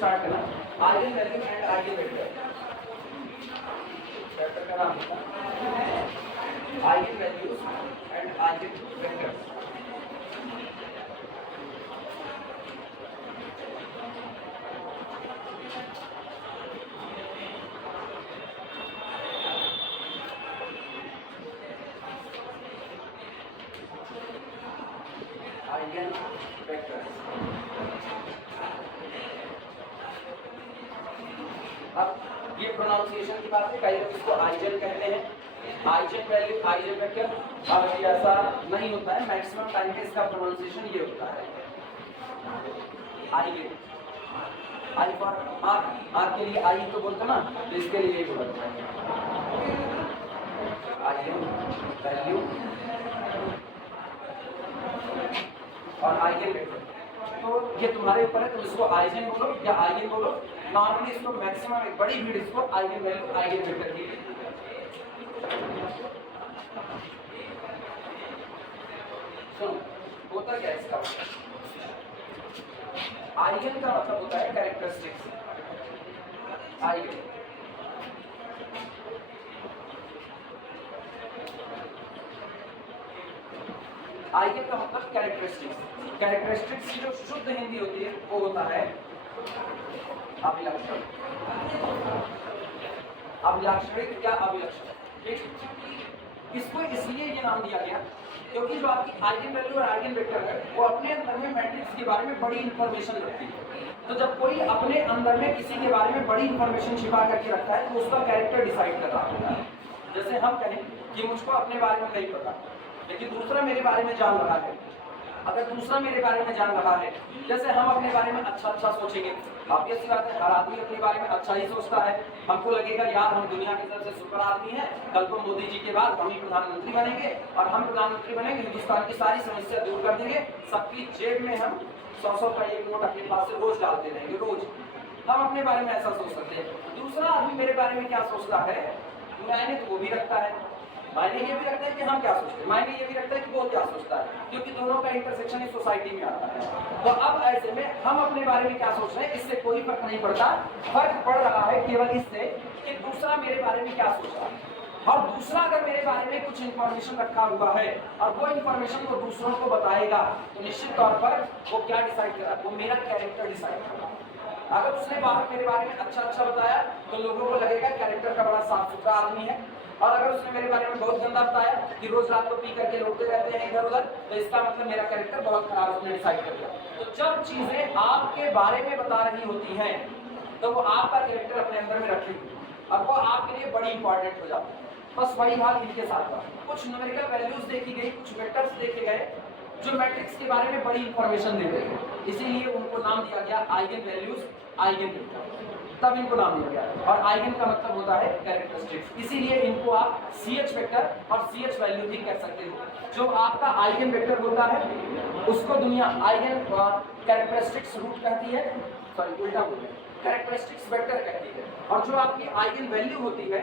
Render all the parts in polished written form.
Start करना, eigen value and eigen vector. Chapter का नाम है eigen values and eigen vectors. Eigen vectors. अब ये प्रोनाउंसिएशन की बात है, कई लोग इसको आइजन कहते हैं, आइजन वैल्यू आइजन वेक्टर। अब ये ऐसा नहीं होता है, मैक्सिमम टाइम में इसका प्रोनाउंसिएशन ये होता है आइगन। आई फॉर आर के लिए आई तो बोलते ना, तो इसके लिए ये बोलते हैं आइगन वैल्यू और आइगन वेक्टर। तो ये तुम्हारे ऊपर है, तुम इसको आइजन बोलो या आइगन बोलो। नॉर्मली इसको मैक्सिमम एक बड़ी भीड़ इसको आइगन वैल्यू आइगन वेक्टर की। सुनो होता क्या है इसका, आइगन का मतलब होता है कैरेक्टरिस्टिक्स। आइगन आइगन का मतलब कैरेक्टरिस्टिक्स। कैरेक्टरिस्टिक्स की जो शुद्ध हिंदी होती है वो होता है अभिलक्षण। अभिलक्षणिक या अभिलक्षण, ठीक। इसको इसलिए ये नाम दिया गया क्योंकि जो आपकी आइगन वैल्यू और आइगन वेक्टर है वो अपने अंदर में मैट्रिक्स के बारे में बड़ी इंफॉर्मेशन रखती है। तो जब कोई अपने अंदर में किसी के बारे में बड़ी इंफॉर्मेशन छिपा करके रखता है तो उसका कैरेक्टर डिसाइड कर रहा होता है। जैसे हम कहें कि मुझको अपने बारे में नहीं पता लेकिन दूसरा मेरे बारे में जान रहा है। अगर दूसरा मेरे बारे में जान रहा है, जैसे हम अपने बारे में अच्छा अच्छा सोचेंगे, ऑब्वियस सी बात है हर आदमी अपने बारे में अच्छा ही सोचता है। हमको लगेगा यार हम दुनिया के सबसे सुपर आदमी हैं, कल को मोदी जी के बाद हम ही प्रधानमंत्री बनेंगे और हम प्रधानमंत्री बनेंगे हिंदुस्तान की सारी समस्या दूर कर देंगे, सबकी जेब में हम 100-100 का एक नोट अपने पास से रोज डालते रहेंगे रोज। हम अपने बारे में ऐसा सोच सकते हैं। दूसरा आदमी मेरे बारे में क्या सोचता है, मैंने तो वो भी रखता है, मायने ये भी रखता है कि हम क्या सोचते हैं, मायने ये भी रखता है कि वो क्या सोचता है, क्योंकि दोनों का इंटरसेक्शन इस सोसाइटी में आता है। तो अब ऐसे में हम अपने बारे में क्या सोच रहे हैं इससे कोई फर्क नहीं पड़ता। फर्क पड़ रहा है केवल इससे कि दूसरा मेरे बारे में क्या सोच रहा है। और दूसरा अगर मेरे बारे में कुछ इंफॉर्मेशन रखा हुआ है और वो इंफॉर्मेशन को दूसरों को बताएगा तो निश्चित तौर पर वो क्या डिसाइड करा, वो मेरा कैरेक्टर डिसाइड करा। अगर उसने मेरे बारे में अच्छा अच्छा बताया तो लोगों को लगेगा कैरेक्टर का बड़ा साफ सुथरा आदमी है, और अगर उसने मेरे बारे में बहुत गंदा बताया कि रोज रात को पी करके लौटते रहते हैं इधर उधर, तो इसका मतलब मेरा कैरेक्टर बहुत खराब उसने डिसाइड कर दिया। तो जब चीजें आपके बारे में बता रही होती हैं तो वो आपका कैरेक्टर अपने अंदर में रखेगी, अब वो आपके लिए बड़ी इंपॉर्टेंट हो जाती है। बस वही हाल इनके साथ हुआ। कुछ न्यूमेरिकल वैल्यूज देखी गई, कुछ वेक्टर्स देखे गए जो मैट्रिक्स के बारे में बड़ी इंफॉर्मेशन दे रहे थे, इसीलिए उनको नाम दिया गया आइगन वैल्यूज आइगन वेक्टर। तब इनको नाम दिया गया। और आइगन का मतलब होता है कैरेक्टरिस्टिक्स, इसीलिए इनको आप CH वेक्टर और CH वैल्यू भी कह सकते हो। जो आपका आइगन वेक्टर होता है उसको दुनिया आइगन कैरेक्टरिस्टिक्स रूट कहती है, सॉरी उल्टा बोल रहे हैं, कैरेक्टरिस्टिक्स वेक्टर कहती है। और जो आपकी आइगन वैल्यू होती है,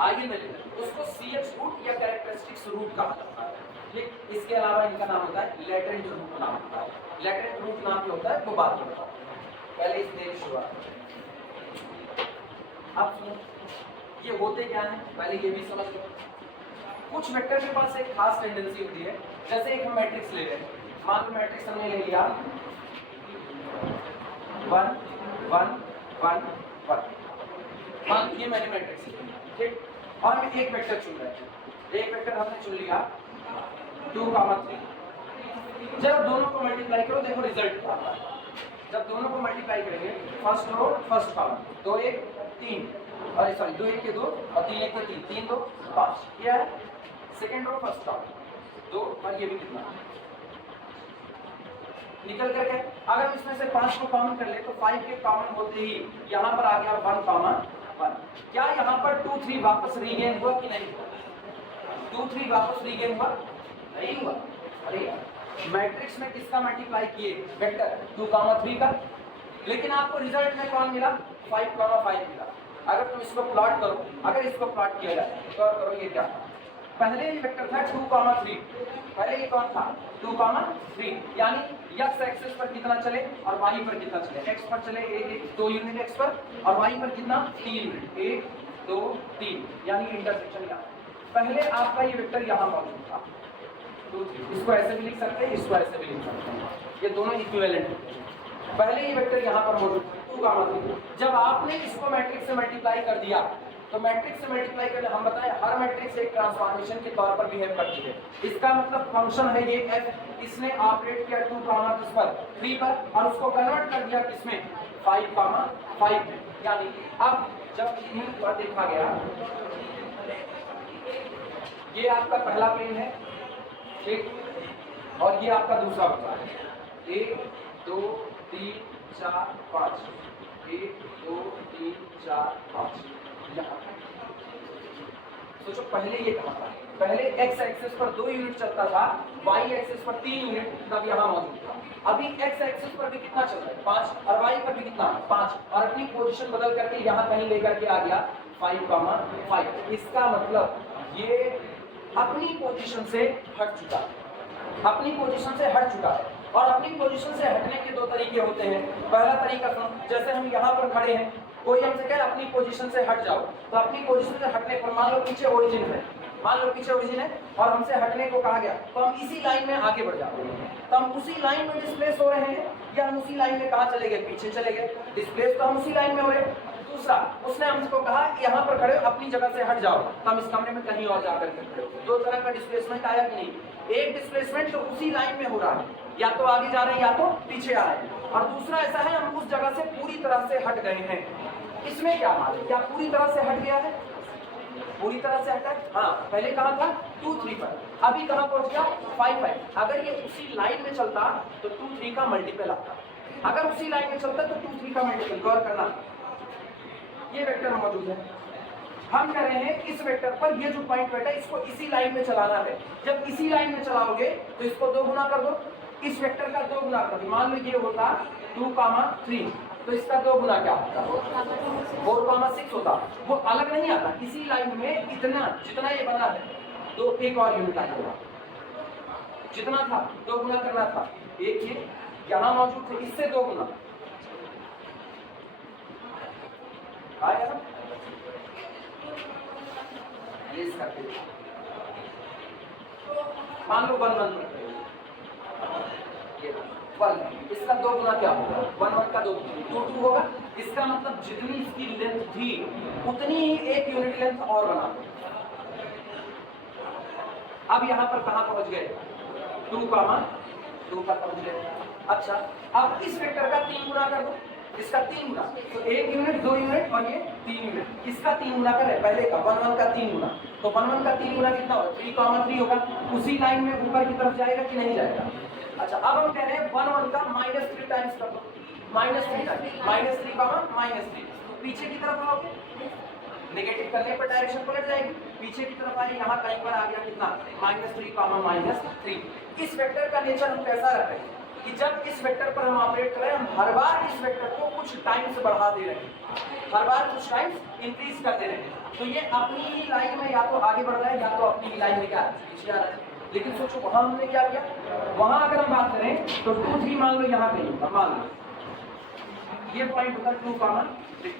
आइगन वैल्यू उसको CH रूट या कैरेक्टरिस्टिक्स रूट कहा जाता है। ठीक, इसके अलावा इनका नाम होता है लैटेंट रूट नाम होता है। लैटेंट रूट नाम क्या होता है वो बात में बताओ, पहले इसने शुरुआत। अब सुनो ये होते क्या है, पहले ये भी समझ लो। कुछ वेक्टर के पास एक खास टेंडेंसी होती है, जैसे एक हम मैट्रिक्स ले रहे हैं, मान लो मैट्रिक्स हमने ले लिया 1 1 1 1, मान ये मैंने मैट्रिक्स लिया, ठीक। और हम एक वेक्टर चुन रहे हैं, एक वेक्टर हमने चुन लिया 2, 3। जब दोनों को मल्टीप्लाई करो देखो रिजल्ट क्या आता है। जब दोनों को मल्टीप्लाई करेंगे फर्स्ट रो फर्स्ट कॉलम, 2 1 3, और सॉरी 2 1 के 2 और 3 1 के 3, 3 2 5, क्या है सेकंड रो फर्स्ट कॉलम 2, और ये भी कितना निकल करके। अगर हम इसमें से 5 को कॉमन कर ले तो 5 के कॉमन होते ही यहाँ पर आ गया 1 कॉमन 1। क्या यहाँ पर 2 3 वापस रीगेन हुआ कि नहीं हुआ? 2 3 वापस रीगेन हुआ नहीं हुआ? अरे मैट्रिक्स में किसका मल्टीप्लाई किए, वेक्टर 2 3 का, लेकिन आपको रिजल्ट में कौन मिला 5 5 मिला। अगर तुम इसको प्लॉट करो, अगर इसको प्लॉट किया जाए तो करो, ये क्या पहले ही वेक्टर था 2 3, पहले ये कौन था 2, 3, यानी x एक्सिस पर कितना चले और y पर कितना चले। x पर चले 2 यूनिट x पर और y पर कितना 3 यूनिट 1 2 3, यानी इंटरसेक्शन यहाँ। पहले आपका ये वेक्टर यहाँ मौजूद था 2 3, इसको ऐसे भी लिख सकते हैं, इसको ऐसे भी लिख सकते हैं, ये दोनों इक्विवेलेंट है। पहले ये वेक्टर यहाँ पर मौजूद था 2, 3। जब आपने इसको मैट्रिक्स से मल्टीप्लाई कर दिया तो मैट्रिक्स से मल्टीप्लाई करने हम बताएं हर मैट्रिक्स एक ट्रांसफॉर्मेशन के तौर पर बिहेव करती है। इसका मतलब फंक्शन है ये f, इसने ऑपरेट किया 2, किस पर 3 पर और उसको कन्वर्ट कर दिया किसमें 5, 5 में। यानी अब जब इन पर देखा गया ये आपका पहला प्लेन है ठीक, और ये आपका दूसरा होता है 1 2 3 4 5 1 2 3 4 5। सोचो पहले ये कहा था, पहले x एक्सिस पर 2 यूनिट चलता था, y एक्सिस पर 3 यूनिट तब यहाँ मौजूद था। अभी x एक्सिस पर भी कितना चल रहा है 5 और y पर भी कितना 5 और अपनी पोजीशन बदल करके यहाँ कहीं लेकर के आ गया 5, 5। इसका मतलब ये अपनी पोजीशन से हट चुका है, अपनी पोजीशन से हट चुका है। और अपनी पोजीशन से हटने के 2 तरीके होते हैं। पहला तरीका सुनो, जैसे हम यहाँ पर खड़े हैं, कोई हमसे कहे अपनी पोजीशन से हट जाओ, तो अपनी पोजीशन से हटने पर मान लो पीछे ओरिजिन है, मान लो पीछे ओरिजिन है और हमसे हटने को कहा गया तो हम इसी लाइन में आगे बढ़ जाते हैं। तो हम उसी लाइन में डिस्प्लेस हो रहे हैं या हम उसी लाइन में कहाँ चले गए पीछे चले गए, डिस्प्लेस तो हम उसी लाइन में हो रहे। दूसरा, उसने हमको कहा यहाँ पर खड़े हो अपनी जगह से हट जाओ, तो हम इस कमरे में कहीं और जाकर के खड़े हो। 2 तरह का डिस्प्लेसमेंट आया कि नहीं, एक डिस्प्लेसमेंट तो उसी लाइन में हो रहा है, या तो आगे जा रहे हैं या तो पीछे आ रहे हैं, और दूसरा ऐसा है हम उस जगह से पूरी तरह से हट गए हैं। इसमें क्या हाल है, क्या पूरी तरह से हट गया है, पूरी तरह से हटा है। हाँ, पहले कहाँ था 2 3 पर, अभी कहाँ पहुंच गया 5 5। अगर ये उसी लाइन में चलता तो 2 3 का मल्टीपल आता, अगर उसी लाइन में चलता तो 2 3 का मल्टीपल। गौर करना, ये वेक्टर मौजूद है, हम कह रहे हैं इस वेक्टर पर ये जो पॉइंट बैठा है इसको इसी लाइन में चलाना है। जब इसी लाइन में चलाओगे तो इसको 2 गुना कर दो, इस वेक्टर का 2 गुना कर दो। मान लो ये होता 2, 3, तो इसका 2 गुना क्या होता 4, 6 होता। वो अलग नहीं आता, इसी लाइन में इतना जितना ये बना है तो एक और यूनिट आ जाएगा, जितना था 2 गुना करना था, एक ये यहाँ मौजूद थे इससे 2 गुना आया ना। ये मान लो 1 1, इसका 2 गुना क्या होगा 1 1 का 2 2 2 होगा। इसका मतलब जितनी इसकी लेंथ थी उतनी ही एक यूनिट लेंथ और बना। अब यहाँ पर कहाँ पहुंच गए 2, 2 पर पहुंच गए। अच्छा, अब इस वेक्टर का 3 गुना कर दो, इसका 3 गुना, तो 1 यूनिट 2 यूनिट और ये 3 यूनिट, इसका 3 गुना कर रहे पहले का 1 1 का 3 गुना, तो 1 1 का 3 गुना कितना होगा 3, 3 होगा। उसी लाइन में ऊपर की तरफ जाएगा कि नहीं जाएगा। अच्छा, अब हम कह रहे हैं 1 1 का -3 टाइम्स कर दो, -3 टाइम्स -3, तो पीछे की तरफ आओगे, नेगेटिव करने पर डायरेक्शन पलट जाएगी, पीछे की तरफ आए, यहाँ कहीं पर आ गया कितना -3, इस वेक्टर का नेचर हम कैसा रख रहे हैं कि जब इस वेक्टर पर हम ऑपरेट कर रहे हैं हम हर बार इस वेक्टर को कुछ टाइम्स बढ़ा दे रहे हैं, हर बार कुछ टाइम्स इंक्रीज कर दे रहे हैं। तो ये अपनी ही लाइन में या तो आगे बढ़ रहा है या तो अपनी ही लाइन में क्या पीछे आ रहा है। लेकिन सोचो वहां हमने क्या किया, वहां अगर हम बात करें तो 2 3 मान लो यहाँ कहीं, मान लो ये पॉइंट होता है 2, 3।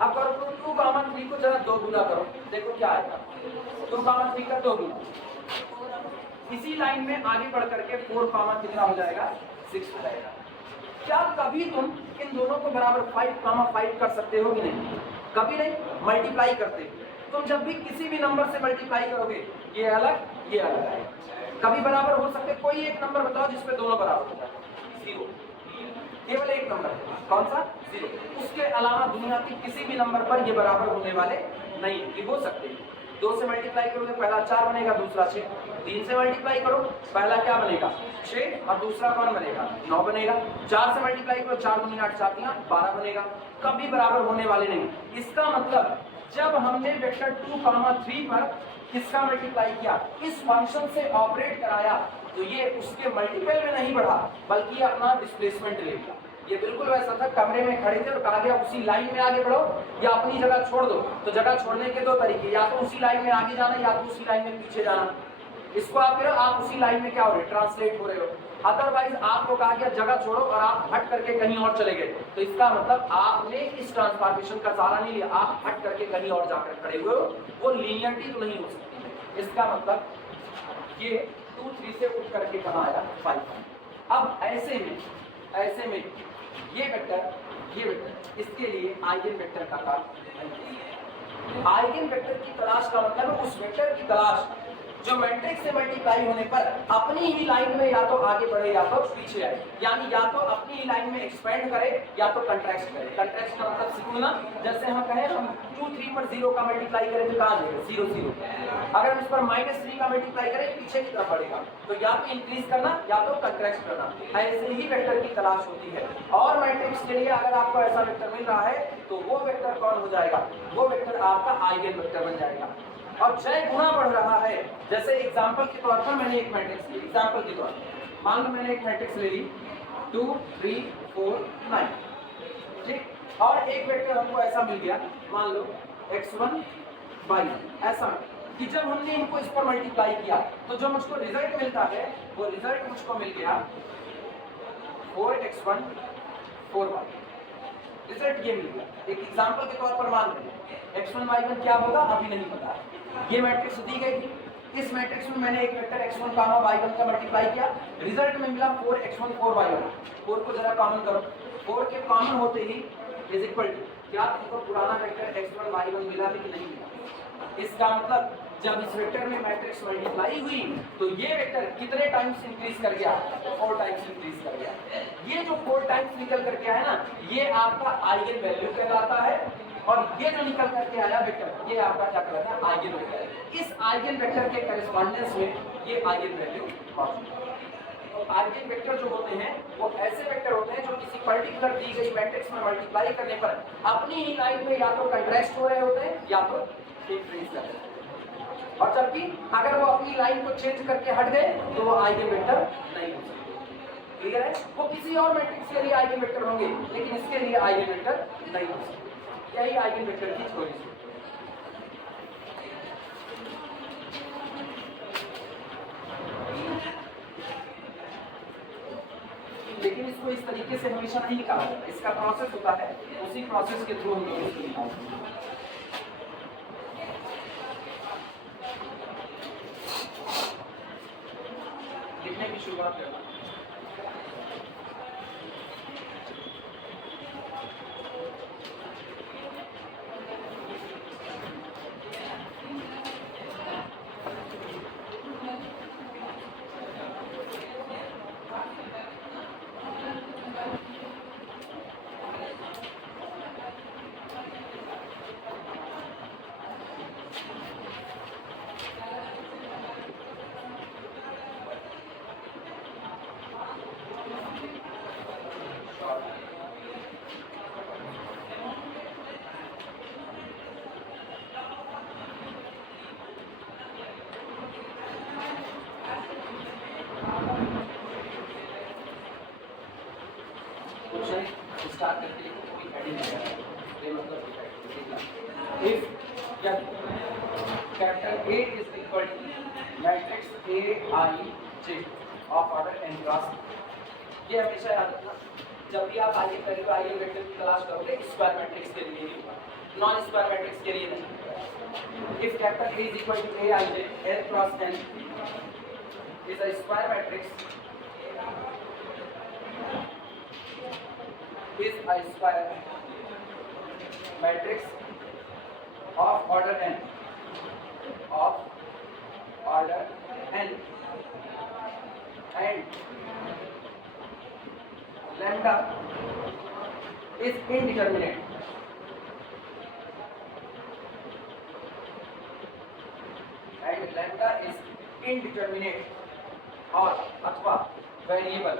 अब करो 2, 3 को जरा 2 गुना करो, देखो क्या आएगा 2, 3 का 2 गुना, इसी लाइन में आगे बढ़ करके 4, कितना हो जाएगा 6 हो जाएगा। क्या कभी तुम इन दोनों को बराबर 5, 5 कर सकते हो कि नहीं, कभी नहीं, मल्टीप्लाई करते। तुम जब भी किसी भी नंबर से मल्टीप्लाई करोगे ये अलग ये अलग है, कभी बराबर हो सकते। कोई एक नंबर बताओ जिसमें दोनों बराबर हो जाए, 0, केवल एक नंबर है, कौन सा 0। उसके अलावा दुनिया के किसी भी नंबर पर ये बराबर होने वाले नहीं, ये हो सकते हैं। 2 से मल्टीप्लाई करोगे पहला 4 बनेगा, दूसरा 6। 3 से मल्टीप्लाई करो पहला क्या बनेगा 6 और दूसरा कौन बनेगा 9 बनेगा। 4 से मल्टीप्लाई करो 4 दूनी 8, 4 3 12 बनेगा, कभी बराबर होने वाले नहीं। इसका मतलब जब हमने वेक्टर 2, 3 पर किसका मल्टीप्लाई किया, इस फंक्शन से ऑपरेट कराया, तो ये उसके मल्टीपल में नहीं बढ़ा बल्कि अपना डिस्प्लेसमेंट ले लिया। ये बिल्कुल वैसा था, कमरे में खड़े थे और कहा गया उसी लाइन में आगे बढ़ो या अपनी जगह छोड़ दो। तो जगह छोड़ने के 2 तरीके, या तो उसी लाइन में आगे जाना या तो उसी लाइन में पीछे जाना। इसको आप करो, आप उसी लाइन में क्या हो रहे हो, ट्रांसलेट हो रहे हो। अदरवाइज आपको कहा गया जगह छोड़ो और आप हट करके कहीं और चले गए, तो इसका मतलब आपने इस ट्रांसफॉर्मेशन का सहारा नहीं लिया, आप हट करके कहीं और जाकर खड़े हुए हो, वो लीनियरिटी तो नहीं हो सकती है। इसका मतलब ये 2 3 से उठ करके कहाँ आया 5। अब ऐसे में ये वेक्टर इसके लिए आइगन वेक्टर का काम। आइगन वेक्टर की तलाश का मतलब है उस वेक्टर की तलाश जो मैट्रिक्स से मल्टीप्लाई होने पर अपनी ही लाइन में या तो आगे बढ़े या तो पीछे आए, यानी या तो अपनी ही लाइन में एक्सपेंड करे या तो कंट्रैक्ट करे। कंट्रैक्ट का मतलब सिकुड़ना, जैसे हम कहें हम 2 3 पर 0 का मल्टीप्लाई करें तो कहाँ जाएगा 0 0, अगर हम इस पर -3 का मल्टीप्लाई करें पीछे की तरफ बढ़ेगा, तो या तो इंक्रीज करना या तो कंट्रैक्ट करना। ऐसे ही वेक्टर की तलाश होती है। और मैट्रिक्स के लिए अगर आपको ऐसा वेक्टर मिल रहा है तो वो वेक्टर कौन हो जाएगा, वो वेक्टर आपका आइगन वेक्टर बन जाएगा। और जय गुणा बढ़ रहा है, जैसे एग्जांपल के तौर पर मैंने एक मैट्रिक्स ली, एग्जांपल के तौर पर मान लो मैंने एक मैट्रिक्स ले ली 2 3 4 9, ठीक, और एक वेक्टर हमको ऐसा मिल गया, मान लो x1 y1, ऐसा कि जब हमने इनको इस पर मल्टीप्लाई किया तो जो मुझको रिजल्ट मिलता है वो रिजल्ट मुझको मिल गया 4x1 4y, रिजल्ट ये मिल गया। एक एग्जांपल के तौर पर मान लें x1 y1 क्या होगा अभी नहीं पता, ये मैट्रिक्स दी गई थी, इस मैट्रिक्स में मैंने एक वेक्टर x1 y1 का मल्टीप्लाई किया, रिजल्ट में मिला 4x1 4y1। 4 को जरा कॉमन करो, 4 के कॉमन होते ही इज इक्वल टू, क्या तुमको पुराना वेक्टर x1 y1 मिला है कि नहीं मिला। इसका मतलब जब इस वेक्टर में मैट्रिक्स मल्टीप्लाई हुई तो ये वेक्टर कितने टाइम्स इंक्रीज कर गया, 4 टाइम्स इंक्रीज कर गया। ये जो 4 टाइम्स निकल करके आया ना, ये आपका आइगन वैल्यू कहलाता है, और ये जो निकल करके आया वेक्टर ये आपका क्या कहलाता है, आइगन वेक्टर। इस आइगन वेक्टर के करेस्पॉन्डेंस में ये आइगन वैल्यू मौजूद है। तो आइगन वेक्टर जो होते हैं वो ऐसे वेक्टर होते हैं जो किसी पर्टिकुलर दी गई मैट्रिक्स में मल्टीप्लाई करने पर अपनी ही लाइन में या तो कंट्रैक्ट हो रहे होते हैं या तो इंक्रीज कर रहे हैं, और जबकि अगर वो अपनी लाइन को चेंज करके हट गए तो वो आइगन वेक्टर नहीं हो सकते। क्लियर है, वो किसी और मैट्रिक्स के लिए आइगन वेक्टर होंगे लेकिन इसके लिए आइगन वेक्टर नहीं हो सकते। यही आइगन वेक्टर की थ्योरी है। लेकिन इसको इस तरीके से हमेशा नहीं कहा जाता, इसका प्रोसेस होता है, उसी प्रोसेस के थ्रू हम लोग इसको निकालते हैं। लिखने की शुरुआत करना। स्टार्ट करके कोई हेडिंग नहीं, ये मतलब if capital A is equal to matrix Aij of order n cross, ये हमेशा याद रखना जब भी आप आइगन वैल्यू आइगन वेक्टर की तलाश करोगे, स्क्वायर मैट्रिक्स के लिए ही होगा, नॉन स्क्वायर मैट्रिक्स के लिए नहीं। If capital A is equal to Aij n cross n is a square matrix is a square matrix of order n and lambda is indeterminate और अथवा वेरिएबल,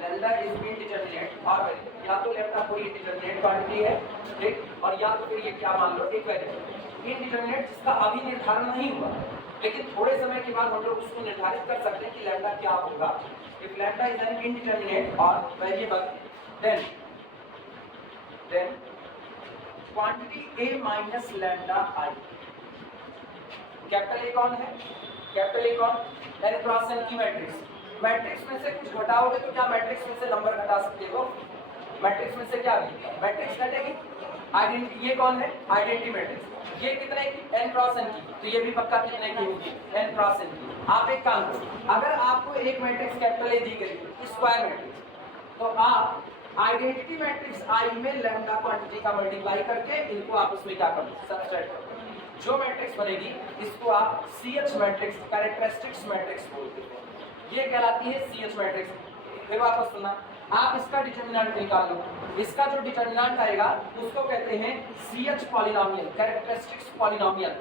लैम्डा इज इंडिटरमिनेट और या तो lambda कोई indeterminate quantity है, ठीक, और या तो फिर ये क्या मान लो एक वेरिएबल इंडिटरमिनेट जिसका अभी निर्धारण नहीं हुआ, लेकिन थोड़े समय के बाद हम लोग उसको निर्धारित कर सकते हैं कि लैम्डा क्या होगा। If lambda is an indeterminate और variable then quantity a minus lambda i capital A कौन है? कैपिटल ए कौन? n क्रॉस n की मैट्रिक्स। मैट्रिक्स में से कुछ घटाओगे तो क्या मैट्रिक्स में से नंबर घटा सकते हो? मैट्रिक्स में से क्या मैट्रिक्स घटेगी? आइडेंटिटी। ये कौन है? Identity matrix. ये कितने की? n क्रॉस n की। तो ये भी पक्का कितने की होगी? n क्रॉस n की। आप एक काम करो, अगर आपको एक मैट्रिक्स कैपिटल ए दी गई स्क्वायर मैट्रिक्स, तो आप आइडेंटिटी मैट्रिक्स आई में लैम्डा क्वांटिटी का मल्टीप्लाई करके इनको आप उसमें क्या करो? सब्सट्रैक्ट करो। जो मैट्रिक्स बनेगी इसको आप CH मैट्रिक्स, कैरेक्टरिस्टिक्स मैट्रिक्स बोलते हैं। ये कहलाती है CH मैट्रिक्स। फिर वापस सुनना, आप इसका डिटरमिनेंट निकाल लो। इसका जो डिटरमिनेंट आएगा उसको कहते हैं CH पॉलिनोमियल, कैरेक्टरिस्टिक्स पॉलिनोमियल।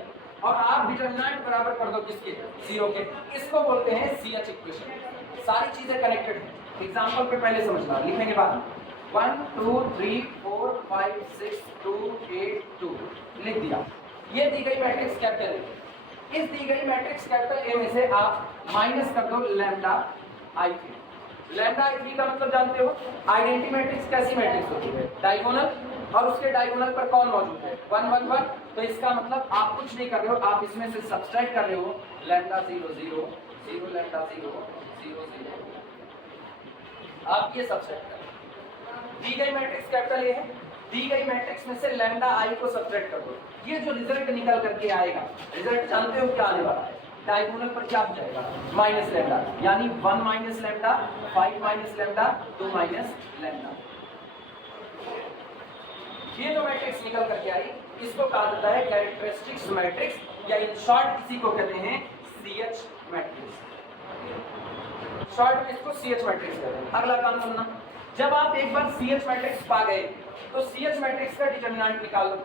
और आप डिटरमिनेंट बराबर कर दो किसके? 0 के। इसको बोलते हैं CH इक्वेशन। सारी चीजें कनेक्टेड हैं। एग्जांपल पे पहले समझना, लिखेंगे बाद। 1 2 3 4 5 6 2 8 2 लिख दिया। ये दी गई मैट्रिक्स कैपिटल ए। इस दी गई मैट्रिक्स कैपिटल ए में से आप माइनस कर दो lambda I three. Lambda I three का मतलब जानते हो? आइडेंटिटी मैट्रिक्स कैसी मैट्रिक्स होती है? डायगोनल, और उसके डायगोनल पर कौन मौजूद है? 1 1 1। तो इसका मतलब आप कुछ नहीं कर रहे हो, आप इसमें से सब्सट्रैक्ट कर रहे हो लैम्डा 0 0 0 लैम्डा 0 0 0। आप ये सब्सट्रैक्ट करें। दी गई मैट्रिक्स कैपिटल ए है, दी गई मैट्रिक्स में से लैम्डा आई को सब्ट्रैक्ट कर दो। ये जो रिजल्ट निकल करके आएगा, रिजल्ट जानते हो क्या आने वाला है? डायगोनल पर क्या हो जाएगा? माइनस लैम्डा, यानी 1 minus lambda, 5 minus lambda, 2 minus lambda. ये जो मैट्रिक्स निकल करके आई इसको कहा जाता है कैरेक्टरिस्टिक्स मैट्रिक्स, या इन शॉर्ट इसी को कहते हैं CH मैट्रिक्स। शॉर्ट में इसको CH मैट्रिक्स कहते हैं। अगला काम सुनना, जब आप एक बार CH मैट्रिक्स पा गए तो CH मैट्रिक्स का डिटरमिनेंट निकाल लो।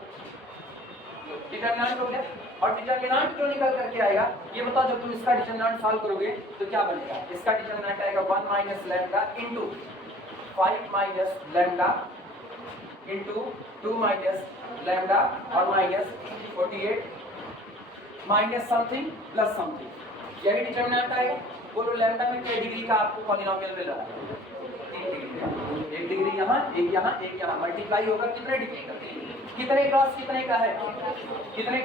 डिटरमिनेंट हो गया, और डिटरमिनेंट जो निकल करके आएगा ये बताओ, जब तुम इसका डिटरमिनेंट सॉल्व करोगे तो क्या बनेगा? इसका डिटरमिनेंट आएगा 1 minus lambda into 5 minus lambda into 2 minus lambda और minus 48 minus something plus something. यही डिटरमिनेंट आएगा। बोलो लैम्डा में क्या डिग्री का आपको पॉलिनोमियल मिल रहा है? 3 डिग्री। एक डिग्री यहाँ, एक यहाँ, एक यहाँ, मल्टीप्लाई होगा कितने डिग्री का? कितने क्रॉस कितने का है? कितने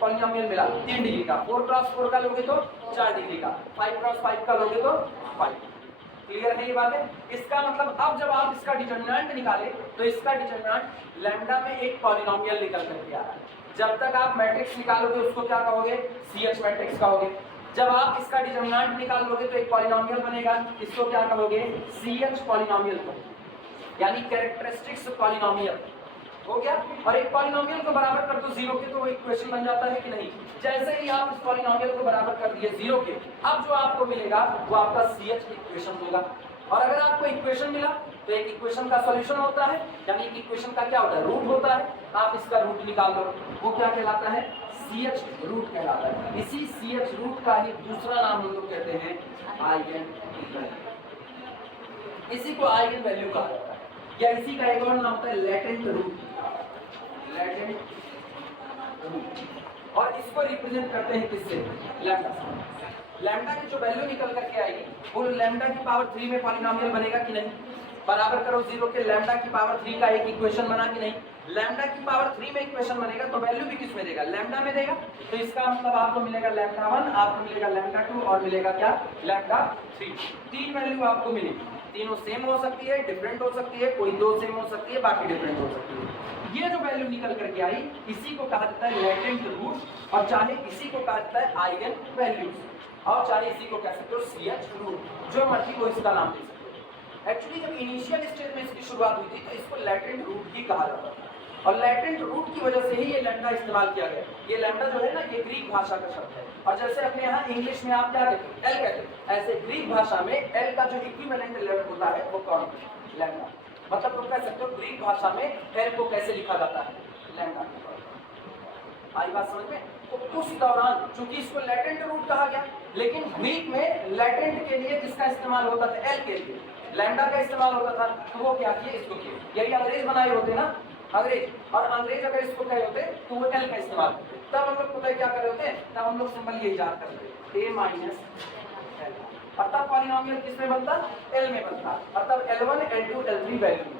पॉलिनोमियल मिला? 3 डिग्री का। 4 क्रॉस 4 का लोगे तो 4 डिग्री का, 5 क्रॉस 5 का लोगे तो 5। क्लियर है ये बात है? इसका मतलब अब जब आप इसका डिटरमिनेंट निकाले तो इसका डिटरमिनेंट लैम्डा में एक पॉलिनोमियल निकल करके आ रहा है। जब तक आप मैट्रिक्स निकालोगे उसको क्या कहोगे? CH मैट्रिक्स कहोगे। जब आप इसका डिटरमिनेंट निकाल लोगे तो एक पॉलिनोमियल बनेगा, इसको क्या कहोगे? CH पॉलिनोमियल कहोगे, यानी कैरेक्टरिस्टिक्स पॉलिनोमियल हो गया। और एक पॉलिनोमियल को बराबर कर दो 0 के तो वो इक्वेशन बन जाता है कि नहीं? जैसे ही आप इस पॉलिनोमियल को बराबर कर दिए 0 के, अब जो आपको मिलेगा वो आपका CH इक्वेशन होगा। और अगर आपको इक्वेशन मिला तो एक इक्वेशन का सॉल्यूशन होता है, यानी कि इक्वेशन का क्या होता है? रूट होता है। आप इसका रूट निकाल लो, वो क्या कहलाता है? CH रूट कहलाता है। इसी CH रूट का ही दूसरा नाम हम लोग कहते हैं आइगन वैल्यू। इसी को आइगन वैल्यू कहा जाता है, या इसी का एक और नाम होता है लेटेंट रूट। Latent root. और इसको रिप्रेजेंट करते हैं किससे? लैम्डा। लैम्डा की जो वैल्यू निकल करके आएगी वो लैम्डा की पावर 3 में पॉलिनोमियल बनेगा कि नहीं? बराबर करो 0 के लैम्डा की पावर 3 का एक इक्वेशन बना कि नहीं? लैम्डा की पावर 3 में इक्वेशन बनेगा तो वैल्यू भी किस में देगा? लैम्डा में देगा। तो इसका मतलब आपको मिलेगा लैम्डा 1, आपको मिलेगा लैम्डा 2 और मिलेगा क्या? लैम्डा 3। 3 वैल्यू आपको मिलेगी। तीनों सेम हो सकती है, डिफरेंट हो सकती है, कोई 2 सेम हो सकती है, बाकी डिफरेंट हो सकती है। ये जो वैल्यू निकल करके आई इसी को कहा जाता है लेटेंट रूट, और चाहे इसी को कहा जाता है आइगन वैल्यूज, और चाहे इसी को कह सकते हो CH रूट, जो मर्जी को इसका नाम दे सकते हो। एक्चुअली जब इनिशियल स्टेज में इसकी शुरुआत हुई थी तो इसको लेटेंट रूट ही कहा जाता था, और लेटेंट रूट की वजह से ही ये लैम्डा इस्तेमाल किया गया। ये लैम्डा जो है ना, ये ग्रीक भाषा का शब्द है, और जैसे अपने यहाँ इंग्लिश में आप क्या कहते हैं? एल कहते हैं, ऐसे ग्रीक भाषा में एल का जो इक्विवेलेंट लेवल होता है वो कौन है? लैम्डा। मतलब तुम कह सकते हो ग्रीक भाषा में एल को कैसे लिखा जाता है? लैम्डा। आई बात समझ में? तो उस दौरान चूंकि इसको लेटेंट रूट कहा गया, लेकिन ग्रीक में लेटेंट के लिए किसका इस्तेमाल होता था? एल के लिए लैम्डा का इस्तेमाल होता था। तो वो क्या किए? इसको किए। यही अंग्रेज बनाए होते ना, अंग्रेज, और अंग्रेज अगर इसको कहे होते तो वो एल का इस्तेमाल करते। तब हम लोग पता है क्या कर रहे होते? तब हम लोग सिंबल यही याद कर रहे a माइनस एल, और तब पॉलिनोमियल किस में बनता? एल में बनता, और तब L1 L2 L3 वैल्यू।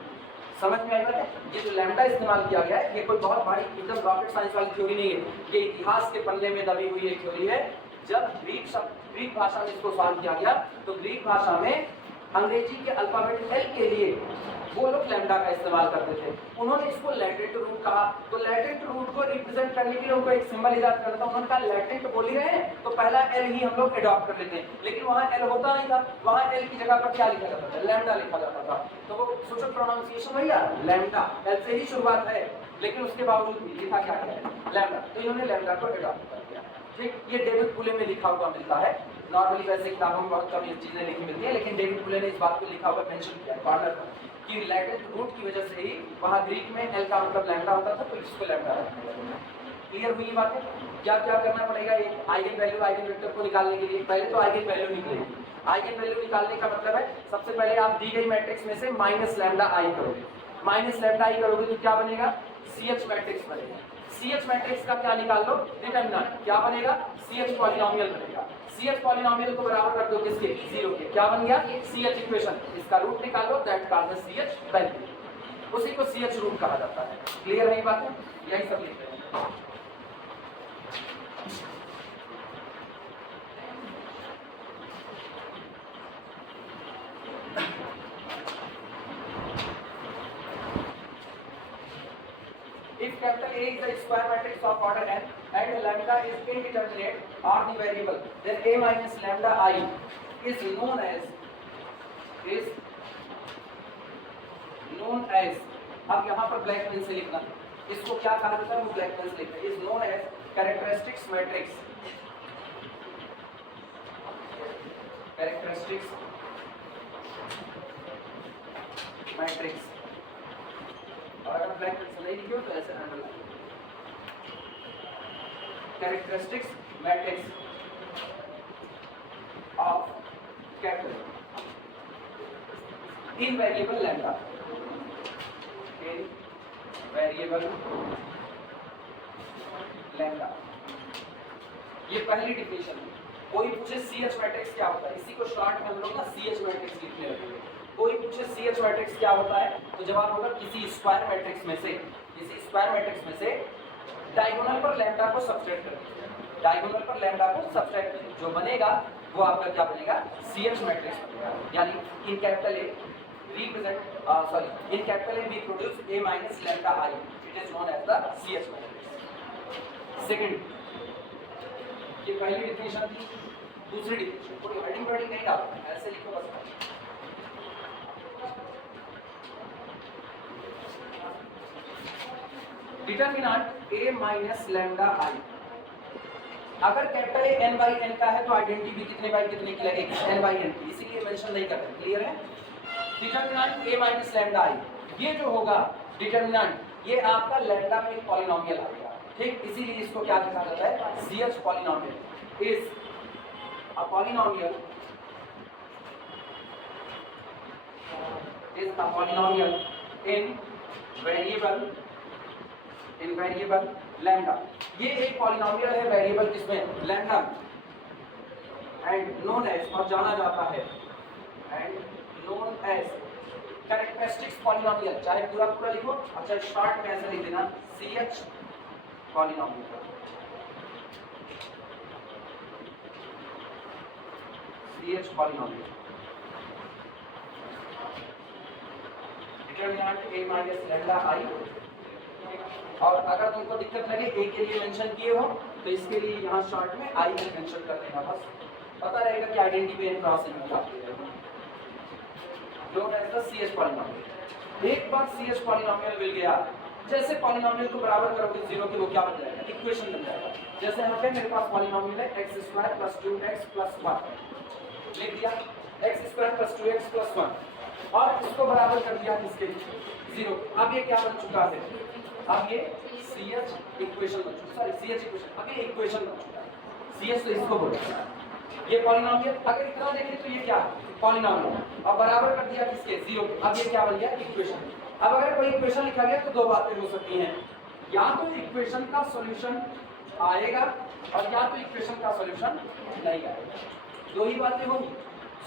समझ में आई बात है? ये जो लैम्डा इस्तेमाल किया गया है ये कोई बहुत बड़ी एकदम रॉकेट साइंस वाली थ्योरी नहीं है, ये इतिहास के पन्ने में दबी हुई एक थ्योरी है। जब ग्रीक भाषा में इसको सॉल्व किया गया तो ग्रीक भाषा में अंग्रेजी के अल्फाबेट एल के लिए वो लोग लैम्डा का इस्तेमाल करते थे। उन्होंने इसको लैटेंट रूट कहा, तो लैटेंट रूट को रिप्रेजेंट करने के लिए उनको एक सिंबल इजाद करना था। उन्होंने कहा लैटेंट बोल ही रहे हैं तो पहला एल ही हम लोग एडॉप्ट कर लेते हैं, लेकिन वहाँ एल होता नहीं था, वहाँ एल की जगह पर क्या लिखा जाता था? लैम्डा लिखा जाता था। तो वो सोचो प्रोनाउंसिएशन भैया लैम्डा, एल से ही शुरुआत है, लेकिन उसके बावजूद भी लिखा क्या है? लैम्डा। तो इन्होंने लैम्डा को एडॉप्ट कर दिया। ठीक, ये डेविड पुले में लिखा हुआ मिलता है। नॉर्मली वैसे किताबों में बहुत कम ये चीजें लिखी मिलती है, लेकिन डेविड पुले ने इस बात को लिखा हुआ मेंशन किया है कॉर्नर पर कि लैटेंट रूट की वजह से ही वहाँ ग्रीक में एल का मतलब लैम्डा होता था, तो इसको लैम्डा रखने लगे। क्लियर हुई बात है? क्या क्या करना पड़ेगा एक आइगन वैल्यू आइगन वेक्टर को निकालने के लिए? पहले तो आइगन वैल्यू निकलेगी। आइगन वैल्यू निकालने का मतलब है सबसे पहले आप दी गई मैट्रिक्स में से माइनस लैम्डा आई करोगे। माइनस लैम्डा आई करोगे तो क्या बनेगा? CH मैट्रिक्स बनेगा। CH मैट्रिक्स का क्या निकाल लो? डिटरमिनेंट। क्या बनेगा? CH पॉलिनोमियल बनेगा। CH पॉलिनोमियल को बराबर कर दो किसके? 0 के। क्या बन गया? CH equation. इसका रूट निकालो, दैट कॉल्ड CH वैल्यू। उसी को CH रूट कहा जाता है। क्लियर है ये बात है? यही सब लिख रहे हैं। If capital A is the square matrix of order n and lambda is indeterminate or the variable, then A minus lambda I is known as अब यहाँ पर ब्लैक पेन से लिखना, इसको क्या कहा जाता है? वो ब्लैक पेन से लिखना। Is known as characteristics matrix. Characteristics matrix. और अगर ब्लैक पेन से नहीं लिखी हो तो ऐसे underline. Characteristics matrix of capital in variable lambda. In variable lambda, ये पहली डिफिनेशन है। कोई पूछे CH मैट्रिक्स क्या होता है, इसी को शॉर्ट में हम लोग ना CH मैट्रिक्स लिखने लगेंगे। कोई पूछे CH मैट्रिक्स क्या होता है तो जवाब होगा किसी स्क्वायर मैट्रिक्स में से डायगोनल पर लैम्डा को सब्ट्रैक्ट कर दीजिए। डायगोनल पर लैम्डा को सब्ट्रैक्ट कीजिए, जो बनेगा वो आपका क्या बनेगा? CH मैट्रिक्स बनेगा। यानी in capital A in capital A we produce A minus lambda I. It is known as the CH matrix. Second, ये पहली डिफिनेशन थी। दूसरी डिफिनेशन कोई हेडिंग वर्डिंग नहीं डालो, ऐसे लिखो बस। Determinant A minus lambda I। अगर capital A n by n का है तो आइडेंटिटी भी कितने बाई कितने की लगेगी? n by n की, इसीलिए मेंशन नहीं करते। क्लियर है? डिटरमिनेंट A माइनस लैम्डा आई, ये जो होगा डिटरमिनेंट, ये आपका लैम्डा में एक पॉलिनोमियल आएगा। ठीक, इसीलिए इसको क्या लिखा जाता है? CH polynomial is a polynomial in variable lambda. ये एक पॉलिनोमियल है वेरिएबल किसमें? लैम्डा। एंड नोन एज, और जाना जाता है and known as characteristics polynomial। चाहे पूरा पूरा लिखो, अच्छा शॉर्ट में ऐसे लिख देना CH polynomial। CH polynomial determinant A minus lambda I। और अगर तुमको दिक्कत लगे A के लिए मेंशन किए हो तो इसके लिए यहाँ शॉर्ट में I मेंशन कर देना, बस पता रहेगा कि आइडेंटिटी पे क्रॉसिंग होगा। known as the CH polynomial। एक बार CH polynomial मिल गया, जैसे पॉलिनोमियल को बराबर करोगे 0 के, वो क्या बन जाएगा? इक्वेशन बन जाएगा। जैसे यहाँ पे मेरे पास पॉलिनोमियल है x² + 2x + 1, लिख दिया x² + 2x + 1 और इसको बराबर कर दिया किसके? 0। अब ये क्या बन चुका है? अब ये CH इक्वेशन बन चुका है। CH इक्वेशन, अब ये इक्वेशन बन चुका है। CH तो इसको बोलते हैं। ये पॉलिनोमियल अगर इतना देखें तो ये क्या है? पॉलिनोमियल। अब बराबर कर दिया किसके? 0। अब ये क्या बन गया? इक्वेशन। अब अगर कोई इक्वेशन लिखा गया तो दो बातें हो सकती हैं, या तो इक्वेशन का सॉल्यूशन आएगा और या तो इक्वेशन का सॉल्यूशन नहीं आएगा। दो ही बातें होंगी।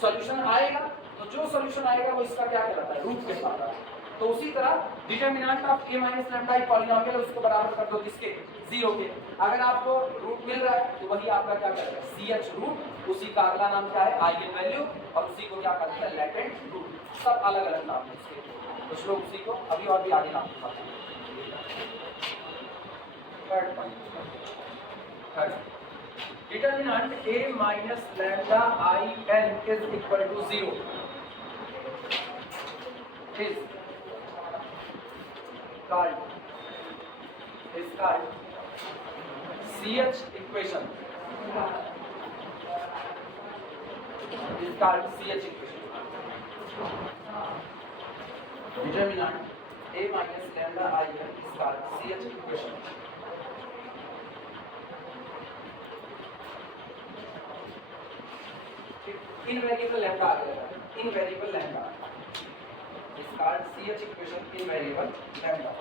सॉल्यूशन आएगा तो जो सॉल्यूशन आएगा वो इसका क्या कहलाता है? रूट कहलाता है। तो उसी तरह determinant of a minus lambda एक पॉलिनोमियल उसको बराबर कर दो किसके, 0 के। अगर आपको रूट मिल रहा है तो वही आपका क्या करेगा, CH रूट, उसी का अगला नाम क्या है, आइगन वैल्यू, और उसी को क्या कहते हैं, लैटेंट रूट। सब अलग अलग नाम है उसके, कुछ लोग उसी को अभी और भी आगे नाम बताते हैं। Third point, determinant a minus lambda I n is equal to 0 is called CH equation, is called CH equation. Determinant a minus lambda I n is called CH equation. Invariable lambda आ गया, invariable lambda is called CH equation, invariable lambda.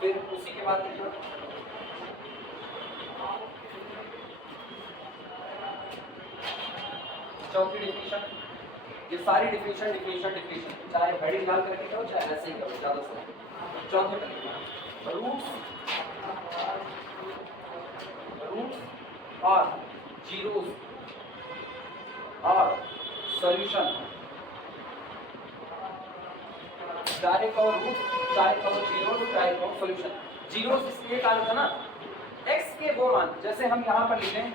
फिर उसी के बाद लिखो चौथी definition. ये सारी definition चाहे हेडिंग डाल करके करो चाहे ऐसे ही करो, ज्यादा सही। चौथे पे रूट्स और जीरोस और सॉल्यूशन, चाहे कहो रूट, चाहे कहो जीरो, चाहे कहो सॉल्यूशन। जीरो इसलिए कहा था ना, x के वो मान, जैसे हम यहाँ पर लिखें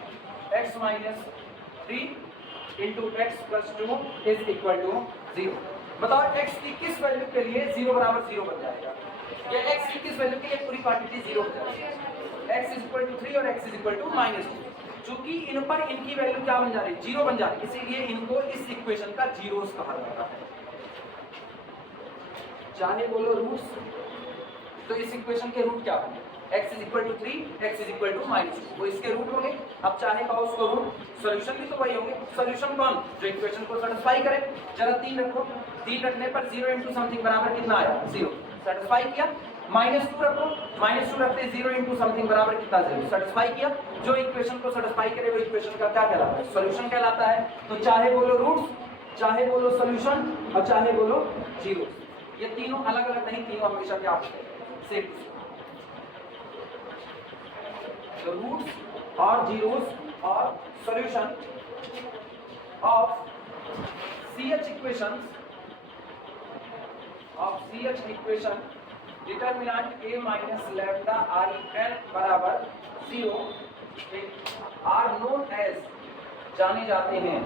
x minus 3 into X plus 2 is equal to 0। बताओ x की किस वैल्यू के लिए 0 बराबर 0 बन जाएगा, या x की किस वैल्यू के लिए पूरी क्वांटिटी 0 हो जाएगी। x इज इक्वल टू 3 और x इज इक्वल टू -2। चूंकि इन पर इनकी वैल्यू क्या बन जा रही है, 0 बन जा रही है, इसीलिए इनको इस इक्वेशन का जीरोस कहा जाता है। चाहे बोलो रूट्स, तो इस इक्वेशन के रूट क्या होंगे, x is equal to 3, x is equal to -2, वो इसके रूट होंगे। अब चाहे कहो उसको रूट, सॉल्यूशन भी तो वही होंगे। सॉल्यूशन कौन, जो इक्वेशन को सेटिस्फाई करे। चलो 3 रखो, 3 रखने पर 0 इंटू समथिंग बराबर कितना आया, 0, सेटिस्फाई किया। -2 रखो, -2 रखते 0 इंटू समथिंग बराबर कितना, 0, सेटिस्फाई किया। जो इक्वेशन को सेटिस्फाई करे वो इक्वेशन का क्या कहलाता है, सॉल्यूशन कहलाता है। तो चाहे बोलो रूट्स, चाहे बोलो सॉल्यूशन, और चाहे बोलो जीरो, ये तीनों अलग अलग नहीं, तीनों हमेशा क्या होते हैं, सेम। तो रूट्स और जीरोस और solution of CH equation determinant a minus lambda I n बराबर 0 आर नोन एज, जाने जाते हैं,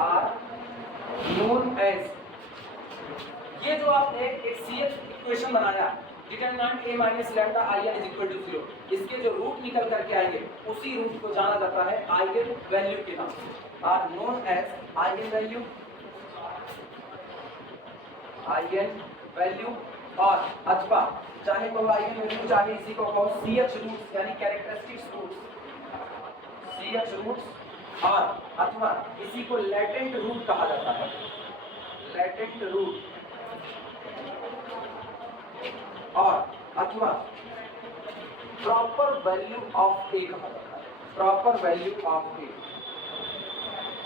आर नोन एज। ये जो आपने एक CH इक्वेशन बनाया, determinant a minus lambda I n is equal to 0, इसके जो रूट निकल करके आएंगे उसी रूट को जाना जाता है आइगन वैल्यू के नाम से, are known as eigen value. और अथवा चाहे कहो आइगन वैल्यू, चाहे इसी को कहो CH रूट्स यानी कैरेक्टरिस्टिक्स रूट्स, CH रूट्स, और अथवा इसी को लैटेंट रूट कहा जाता है, लैटेंट रूट, और अथवा प्रॉपर वैल्यू ऑफ ए कहा जाता है, proper value of A,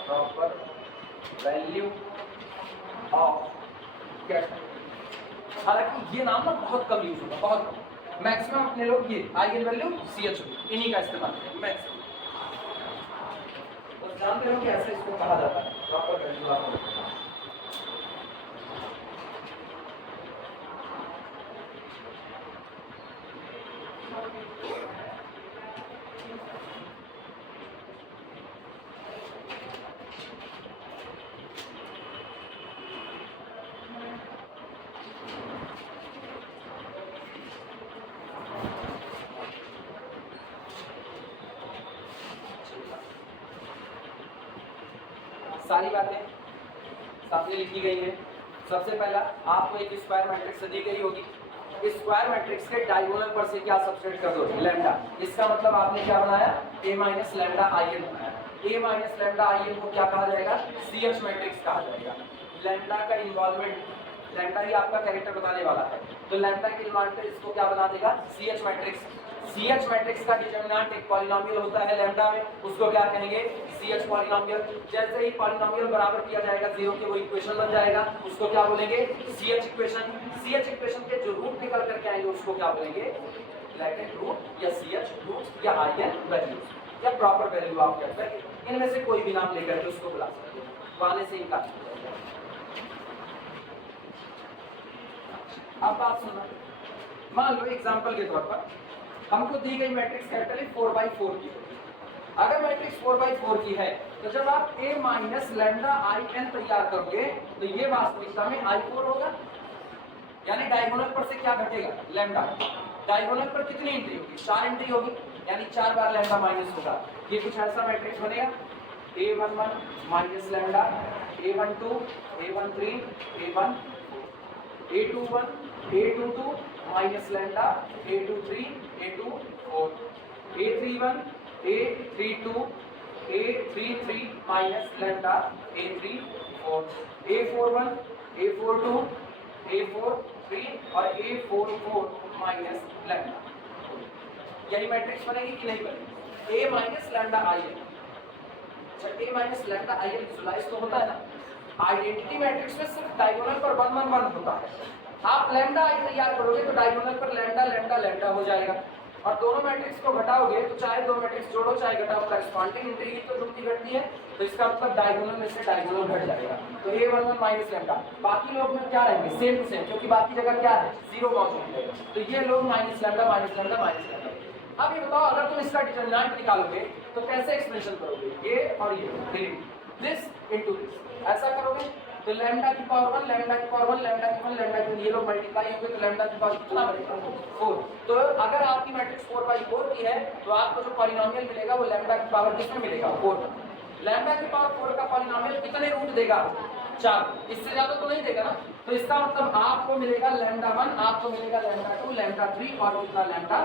proper value of cat. हालांकि ये नाम ना बहुत कम यूज होता है, बहुत कम, मैक्सिमम अपने लोग ये आइगन वैल्यू CH इन्हीं का इस्तेमाल करते हैं मैक्सिमम। तो जानते हो कि ऐसे इसको कहा जाता है प्रॉपर वैल्यू ऑफ ए। सारी बातें सामने लिखी गई हैं। सबसे पहला आपको एक स्क्वायर मैट्रिक्स दी गई होगी, इस स्क्वायर मैट्रिक्स के डायगोनल पर से क्या सब्सट्रैक्ट कर दो, लैम्डा। इसका मतलब आपने क्या बनाया, a minus lambda I n बनाया। a minus lambda I n को क्या कहा जाएगा, CH मैट्रिक्स कहा जाएगा। लैम्डा का इन्वॉल्वमेंट लैम्डा ही आपका कैरेक्टर बताने वाला है। तो लैम्डा के डिटरमिनेंट इसको क्या बना देगा, CH मैट्रिक्स। CH मैट्रिक्स का डिटरमिनेंट एक पॉलिनोमियल होता है लैम्डा में, उसको क्या कहेंगे, CH पॉलिनोमियल। जैसे ही पॉलिनोमियल बराबर किया जाएगा 0 के, वो इक्वेशन बन जाएगा, उसको क्या बोलेंगे, CH इक्वेशन। CH इक्वेशन के जो रूट निकल करके आएंगे उसको क्या बोलेंगे, लैटेंट रूट या CH रूट या आइगन वैल्यूज या प्रॉपर वैल्यू आप कहते हैं, इनमें से कोई भी नाम लेकर के उसको बुला सकते हैं, वाले से इनका। अब बात सुनना, मान लो एग्जांपल के तौर पर हमको दी गई मैट्रिक्स कैपिटल 4/4 की। अगर मैट्रिक्स 4/4 की है तो जब आप A माइनस लैम्डा IN तैयार करोगे तो ये वास्तविकता में I4 होगा, यानी डायगोनल पर से क्या घटेगा, लैम्डा। डायगोनल पर कितनी एंट्री होगी, 4 एंट्री होगी, यानी 4 बार लैम्डा माइनस होगा। ये कुछ ऐसा मैट्रिक्स बनेगा, A11 minus lambda, A12 A13 A1 A21 A22 minus lambda, A23 A24 A31 A32 A33 minus lambda, A34 A41 A42 A43 और A44 माइनस लैम्डा। यही मैट्रिक्स बनेगी कि नहीं बनेगी, A minus lambda IN। A minus lambda IN visualise तो होता है ना, आइडेंटिटी मैट्रिक्स में सिर्फ डायगोनल पर 1 1 1 होता है। आप लैम्डा आई तैयार करोगे तो डायगोनल पर लैम्डा लैम्डा लैम्डा हो जाएगा, और दोनों मैट्रिक्स को घटाओगे तो चाहे दो मैट्रिक्स जोड़ो चाहे घटाओ, करस्पॉन्डिंग एंट्री ही तो जुड़ती घटती है, तो इसका मतलब डायगोनल में से डायगोनल घट जाएगा। तो A11 माइनस लैम्डा, बाकी लोग में क्या रहेंगे, सेम टू सेम, क्योंकि बाकी जगह क्या है, 0 मौजूद है, तो ये लोग minus lambda minus lambda minus lambda. अब ये बताओ, अगर तुम इसका डिटरमिनेंट निकालोगे तो कैसे एक्सप्रेशन करोगे, ये और ये, दिस इनटू दिस, ऐसा करोगे तो लैम्डा की पावर 1 लैम्डा की पावर 1 लैम्डा की 1 लैम्डा की 1, ये लोग मल्टीप्लाई होंगे तो लैम्डा की पावर कितना बनेगा, 4। तो अगर आपकी मैट्रिक्स 4/4 की है तो आपको जो पॉलिनोमियल मिलेगा वो लैम्डा की पावर कितने मिलेगा, 4। लैम्डा की पावर 4 का पॉलिनोमियल कितने रूट देगा, 4, इससे ज्यादा तो नहीं देगा ना। तो इसका मतलब आपको मिलेगा लैम्डा 1, आपको मिलेगा लैम्डा 2, लैम्डा 3 और कितना लैम्डा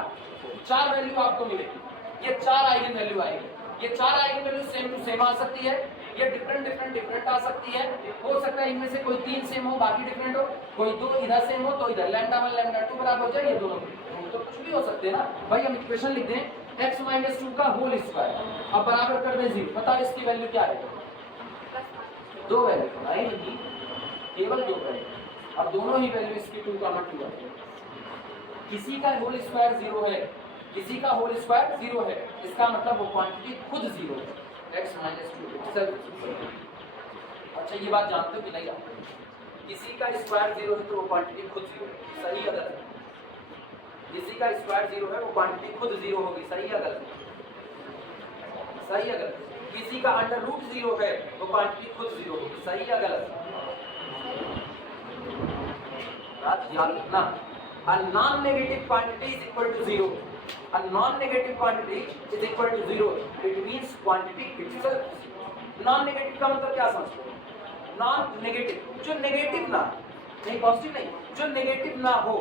4 वैल्यू आपको मिलेगी। ये 4 आइगन वैल्यू आएगी, ये 4 eigen value same to same आ सकती है, ये डिफरेंट आ सकती है। हो सकता है इनमें से कोई 3 सेम हो बाकी डिफरेंट हो, कोई 2 इधर सेम हो तो इधर लैम्डा 1 लैम्डा 2 बराबर हो जाए, ये दोनों तो कुछ भी हो सकते हैं ना भाई। हम इक्वेशन लिख दें x माइनस 2 का होल स्क्वायर, अब बराबर कर दें 0, बताओ इसकी वैल्यू क्या है, 2 वैल्यू आएगी, केवल 2 वैल्यू, और दोनों ही वैल्यू इसकी 2 का मल्टीप्लाई है। किसी का होल स्क्वायर 0 है, किसी का होल स्क्वायर 0 है, इसका मतलब वो क्वांटिटी खुद 0 है, x माइनस 2 अच्छा ये बात जानते हो कि नहीं जानते, किसी का स्क्वायर 0 है तो वो क्वांटिटी खुद 0 है, सही या गलत, किसी का स्क्वायर 0 है वो क्वांटिटी खुद 0 होगी, सही या गलत, सही या गलत, किसी का अंडर रूट 0 है वो क्वांटिटी खुद 0 होगी, सही या गलत, याद रखना। A non-negative quantity is equal to 0. A non-negative quantity is equal to 0. It means quantity itself. Non-negative का मतलब क्या समझते हो? Non-negative, जो नेगेटिव ना, नहीं पॉजिटिव नहीं, जो नेगेटिव ना हो,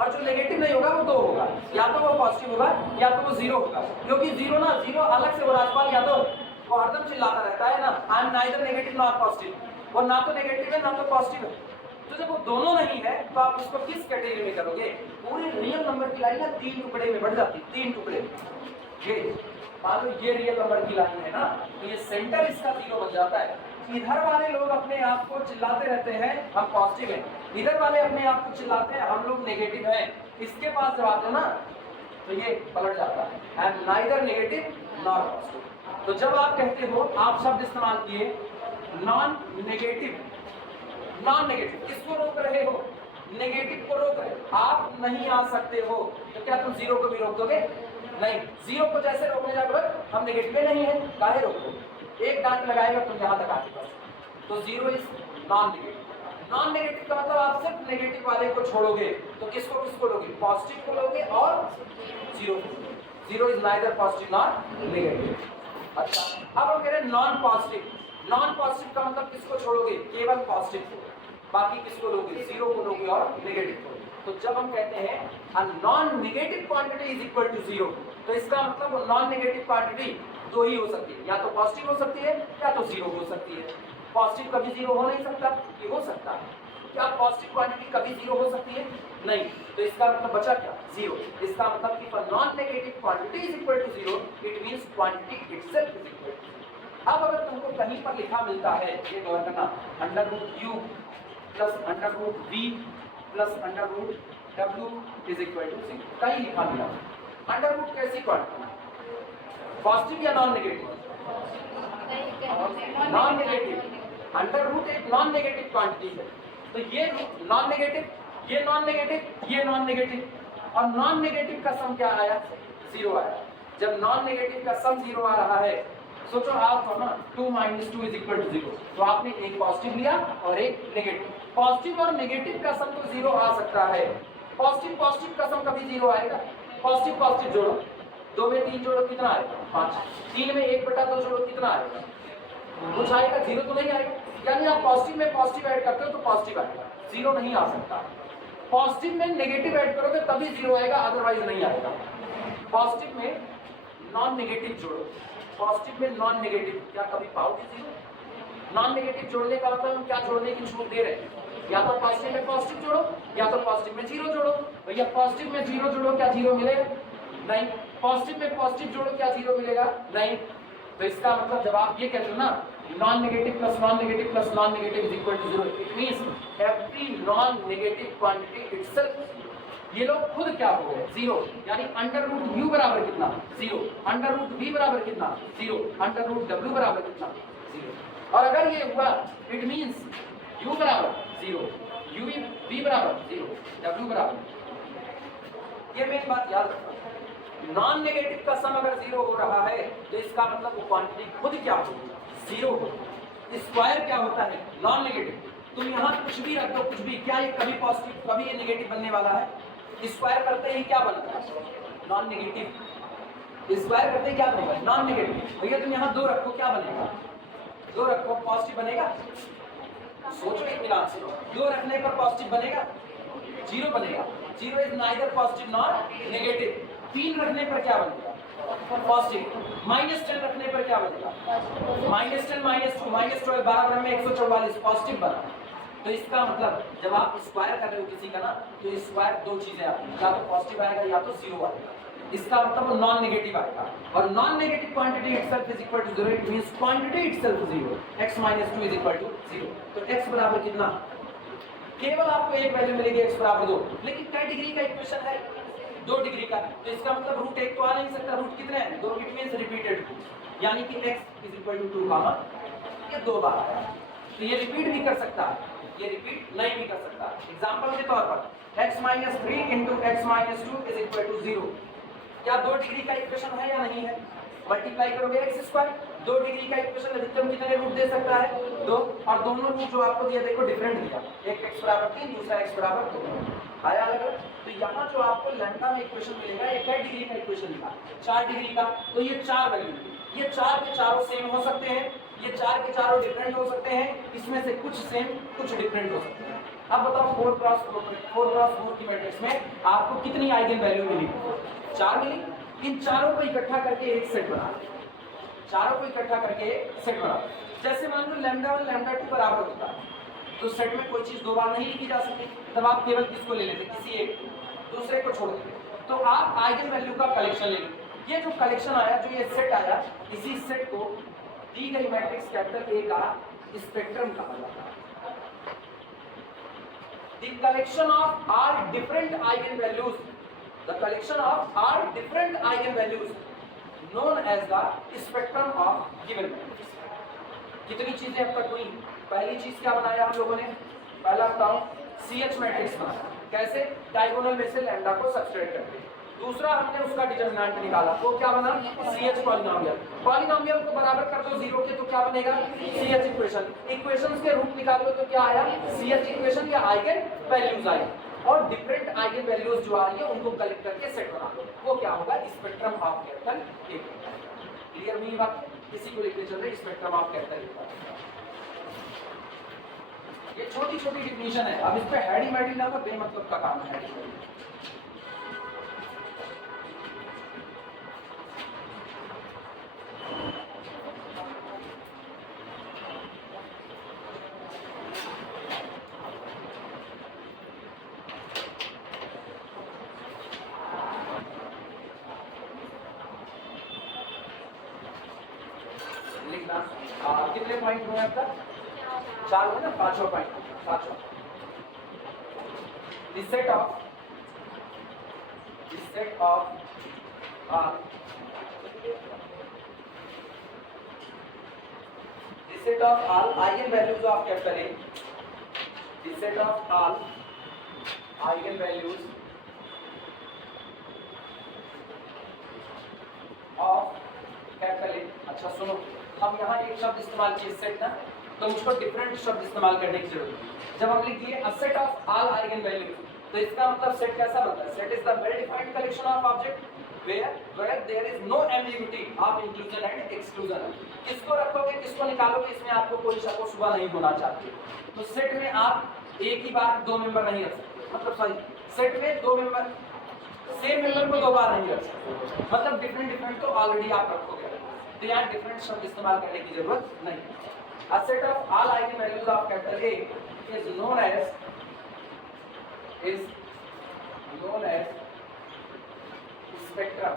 और जो नेगेटिव नहीं होगा वो 2 होगा, या तो वो पॉजिटिव होगा या तो वो 0 होगा, क्योंकि 0 ना 0 अलग से वो राजपाल यादव वो हरदम चिल्लाता रहता है ना, I am neither negative not positive, वो ना तो नेगेटिव है ना तो पॉजिटिव है। तो जब वो दोनों नहीं है तो आप उसको किस कैटेगरी में करोगे, पूरे रियल नंबर की लाइन ना 3 टुकड़े में बढ़ जाती, 3 टुकड़े। ये मान लो ये रियल नंबर की लाइन है ना, तो ये सेंटर इसका 0 बन जाता है। इधर वाले लोग अपने आप को चिल्लाते रहते हैं हम पॉजिटिव हैं, इधर वाले अपने आप को चिल्लाते हैं हम लोग नेगेटिव हैं, इसके पास जब आते हो ना तो ये पलट जाता है, I am neither negative not positive. तो जब आप कहते हो, आप शब्द इस्तेमाल किए नॉन नेगेटिव, नॉन नेगेटिव किसको रोक रहे हो, नेगेटिव को रोक रहे हो, आप नहीं आ सकते हो, तो क्या तुम 0 को भी रोक दोगे, नहीं, 0 को जैसे रोकने जाओगे हम नेगेटिव में नहीं है, काहे रोको, एक डांट लगाएगा तुम यहाँ तक आके बस, तो 0 is non negative. Non negative का मतलब आप सिर्फ नेगेटिव वाले को छोड़ोगे, तो किसको किसको लोगे, पॉजिटिव को लोगे और 0 को, 0 is neither positive not negative. अच्छा अब हम कह रहे हैं नॉन पॉजिटिव, नॉन पॉजिटिव का मतलब किसको छोड़ोगे, केवल पॉजिटिव को, बाकी किसको लोगे, 0 को लोगे और नेगेटिव को। तो जब हम कहते हैं a non negative quantity is equal to 0, तो इसका मतलब वो नॉन नेगेटिव क्वांटिटी 2 ही हो सकती है, या तो पॉजिटिव हो सकती है या तो 0 हो सकती है। पॉजिटिव कभी 0 हो नहीं सकता, ये हो सकता है, क्या पॉजिटिव क्वांटिटी कभी जीरो हो सकती है? नहीं। तो इसका मतलब बचा क्या? जीरो। इसका मतलब if a non negative quantity is equal to zero, it means quantity itself is equal to. अब अगर तुमको कहीं पर लिखा मिलता है, ये गौर करना, under root U plus under root V plus under root W is equal to zero, कहीं लिखा मिला, अंडर रूट कैसी क्वांटिटी? पॉजिटिव या non negative? Non negative. Under root एक नॉन नेगेटिव क्वांटिटी है, तो ये नॉन नेगेटिव, ये नॉन नेगेटिव, ये नॉन नेगेटिव, और नॉन नेगेटिव का सम क्या आया? जीरो आया। जब नॉन नेगेटिव का सम जीरो आ रहा है, सोचो आप हो ना 2 - 2 इज इक्वल टू जीरो, तो आपने एक पॉजिटिव लिया और एक नेगेटिव। पॉजिटिव और नेगेटिव का सम तो जीरो आ सकता है, पॉजिटिव पॉजिटिव का सम कभी जीरो आएगा? पॉजिटिव पॉजिटिव जोड़ो, 2 में 3 जोड़ो कितना आएगा? 5। 3 में 1/2 जोड़ो कितना आएगा? कुछ आएगा, जीरो तो नहीं आएगा। यानी आप पॉजिटिव में पॉजिटिव ऐड करते हो तो पॉजिटिव आएगा, जीरो नहीं आ सकता। पॉजिटिव में नेगेटिव ऐड करोगे तभी जीरो आएगा, अदरवाइज नहीं आएगा। पॉजिटिव में नॉन नेगेटिव जोड़ो, पॉजिटिव में नॉन नेगेटिव, क्या कभी पाओगे जीरो? नॉन नेगेटिव जोड़ने का मतलब हम क्या जोड़ने की छूट दे रहे हैं? या तो पॉजिटिव में पॉजिटिव जोड़ो, या तो पॉजिटिव में जीरो जोड़ो। भैया पॉजिटिव में जीरो जोड़ो, क्या जीरो मिलेगा? नहीं। पॉजिटिव में पॉजिटिव जोड़ो, क्या जीरो मिलेगा? नहीं। तो इसका मतलब जब आप ये कहते हो ना, non negative plus non negative plus non negative is equal to zero, it means every non negative quantity itself, ये लोग खुद क्या हो गए? जीरो। यानी अंडर रूट यू बराबर कितना? जीरो। अंडर रूट वी बराबर कितना? जीरो। अंडर रूट डब्ल्यू बराबर कितना? जीरो। और अगर ये हुआ, इट मींस यू बराबर जीरो, यू वी बराबर जीरो, डब्ल्यू बराबर। ये मेन बात याद रखना, नॉन नेगेटिव का सम अगर जीरो हो रहा है तो इसका मतलब वो क्वांटिटी खुद क्या होगी? जीरो होगी। स्क्वायर क्या होता है? Non negative. तुम यहाँ कुछ भी रख दो, कुछ भी, क्या ये कभी पॉजिटिव कभी ये नेगेटिव बनने वाला है? स्क्वायर करते ही क्या बनता है? Non negative. स्क्वायर करते ही क्या बनेगा? Non negative. भैया तुम यहाँ 2 रखो, क्या बनेगा? 2 रखो, पॉजिटिव बनेगा? सोचो एक मिनट से, 2 रखने पर पॉजिटिव बनेगा? जीरो बनेगा। Zero is neither positive nor negative. 3 रखने पर क्या बनेगा? पॉजिटिव। -10 रखने पर क्या बनेगा? -10 -2 -12 12 में 144 पॉजिटिव बना। तो इसका मतलब जब आप स्क्वायर कर रहे हो किसी का ना, तो स्क्वायर 2 चीजें आती हैं, या तो पॉजिटिव आएगा या तो जीरो आएगा। इसका मतलब वो नॉन नेगेटिव आएगा, और non negative quantity itself is equal to zero, it means quantity itself zero. x - 2 is equal to zero. तो x बराबर कितना? केवल आपको एक वैल्यू मिलेगी, x बराबर 2। लेकिन क्या डिग्री का इक्वेशन है? 2 डिग्री का, तो इसका मतलब रूट 1 तो आ नहीं सकता। रूट कितने हैं? 2। इट मींस रिपीटेड, यानी कि x इज इक्वल टू 2 का ये 2 बार आया। तो ये रिपीट भी कर सकता है, ये रिपीट नहीं भी कर सकता। एग्जांपल के तौर पर x - 3 × x - 2 is equal to 0। क्या 2 डिग्री का इक्वेशन है या नहीं है? मल्टीप्लाई करोगे x स्क्वायर, 2 डिग्री का इक्वेशन अधिकतम कितने रूट दे सकता है? 2। और दोनों रूट जो आपको दिया देखो डिफरेंट दिया, एक x बराबर 3, दूसरा x बराबर 2 आया अलग। तो यहाँ जो आपको लैम्डा में इक्वेशन मिलेगा, एक है डिग्री का इक्वेशन मिला, 4 डिग्री का, तो ये 4 वैल्यू, ये 4 के चारों सेम हो सकते हैं, ये 4 के चारों डिफरेंट हो सकते हैं, इसमें से कुछ सेम कुछ डिफरेंट हो सकते हैं। अब बताओ 4x4 की मैट्रिक्स में आपको कितनी आइगन वैल्यू मिली? 4 मिली। इन चारों को इकट्ठा करके एक सेट बना, चारों को इकट्ठा करके एक सेट बना। जैसे मान लो λ1 λ2 बराबर होता है, तो सेट में कोई चीज 2 बार नहीं लिखी जा सकती, तब आप केवल किसको ले लेते? किसी एक को, दूसरे को छोड़ देते। तो आप आइगन वैल्यू का कलेक्शन ले लो। ये जो कलेक्शन आया, जो ये सेट आया, इसी सेट को दी गई मैट्रिक्स कैपिटल A का स्पेक्ट्रम कहा जाता है। The collection of all different eigenvalues, the collection of all different eigenvalues known as the spectrum of given matrix। कितनी चीजें अब तक हुई? पहली चीज क्या बनाया हम लोगों ने? पहला बताओ, CH मैट्रिक्स बनाया। कैसे? डायगोनल में से लैम्डा को सब्सट्रैक्ट करके। दूसरा हमने उसका डिटरमिनेंट निकाला, वो क्या बना? CH polynomial. पॉलिनोमियल को बराबर कर दो 0 के, तो क्या बनेगा? CH equation. इक्वेशंस के रूट निकाल लो तो क्या आया? CH इक्वेशन या आइगन वैल्यूज आई। और डिफरेंट आइगन वैल्यूज जो आ रही है उनको कलेक्ट करके सेट बना लो, वो क्या होगा? Spectrum of capital A। Clear हुई बात? किसी को लिखने चल रहे स्पेक्ट्रम ऑफ कैपिटल A। ये छोटी छोटी डिफिनीशन है, अब इस पे हैडी मैडी ना, बेमतलब का काम है। तक 4 हुए ना, 5 point 5। The set of all eigenvalues of capital A, the set of all eigenvalues of capital A। अच्छा सुनो, हम यहाँ एक शब्द इस्तेमाल किए सेट ना, तो मुझको डिफरेंट शब्द इस्तेमाल करने की जरूरत है। जब हम लिखिए a set of all eigen values, तो इसका मतलब सेट कैसा बनता है? Set is the well defined collection of object where there is no ambiguity of inclusion and exclusion। किसको रखोगे किसको निकालोगे इसमें आपको कोई शक व शुबा नहीं होना चाहिए। तो सेट में आप एक ही बार 2 मेंबर नहीं रख सकते, मतलब सॉरी सेट में 2 मेंबर सेम मेंबर को 2 बार नहीं रख सकते, मतलब डिफरेंट तो ऑलरेडी आप रखोगे, तो यहाँ डिफरेंट शब्द इस्तेमाल करने की जरूरत नहीं। A set of all eigenvalues of capital A is known as spectrum,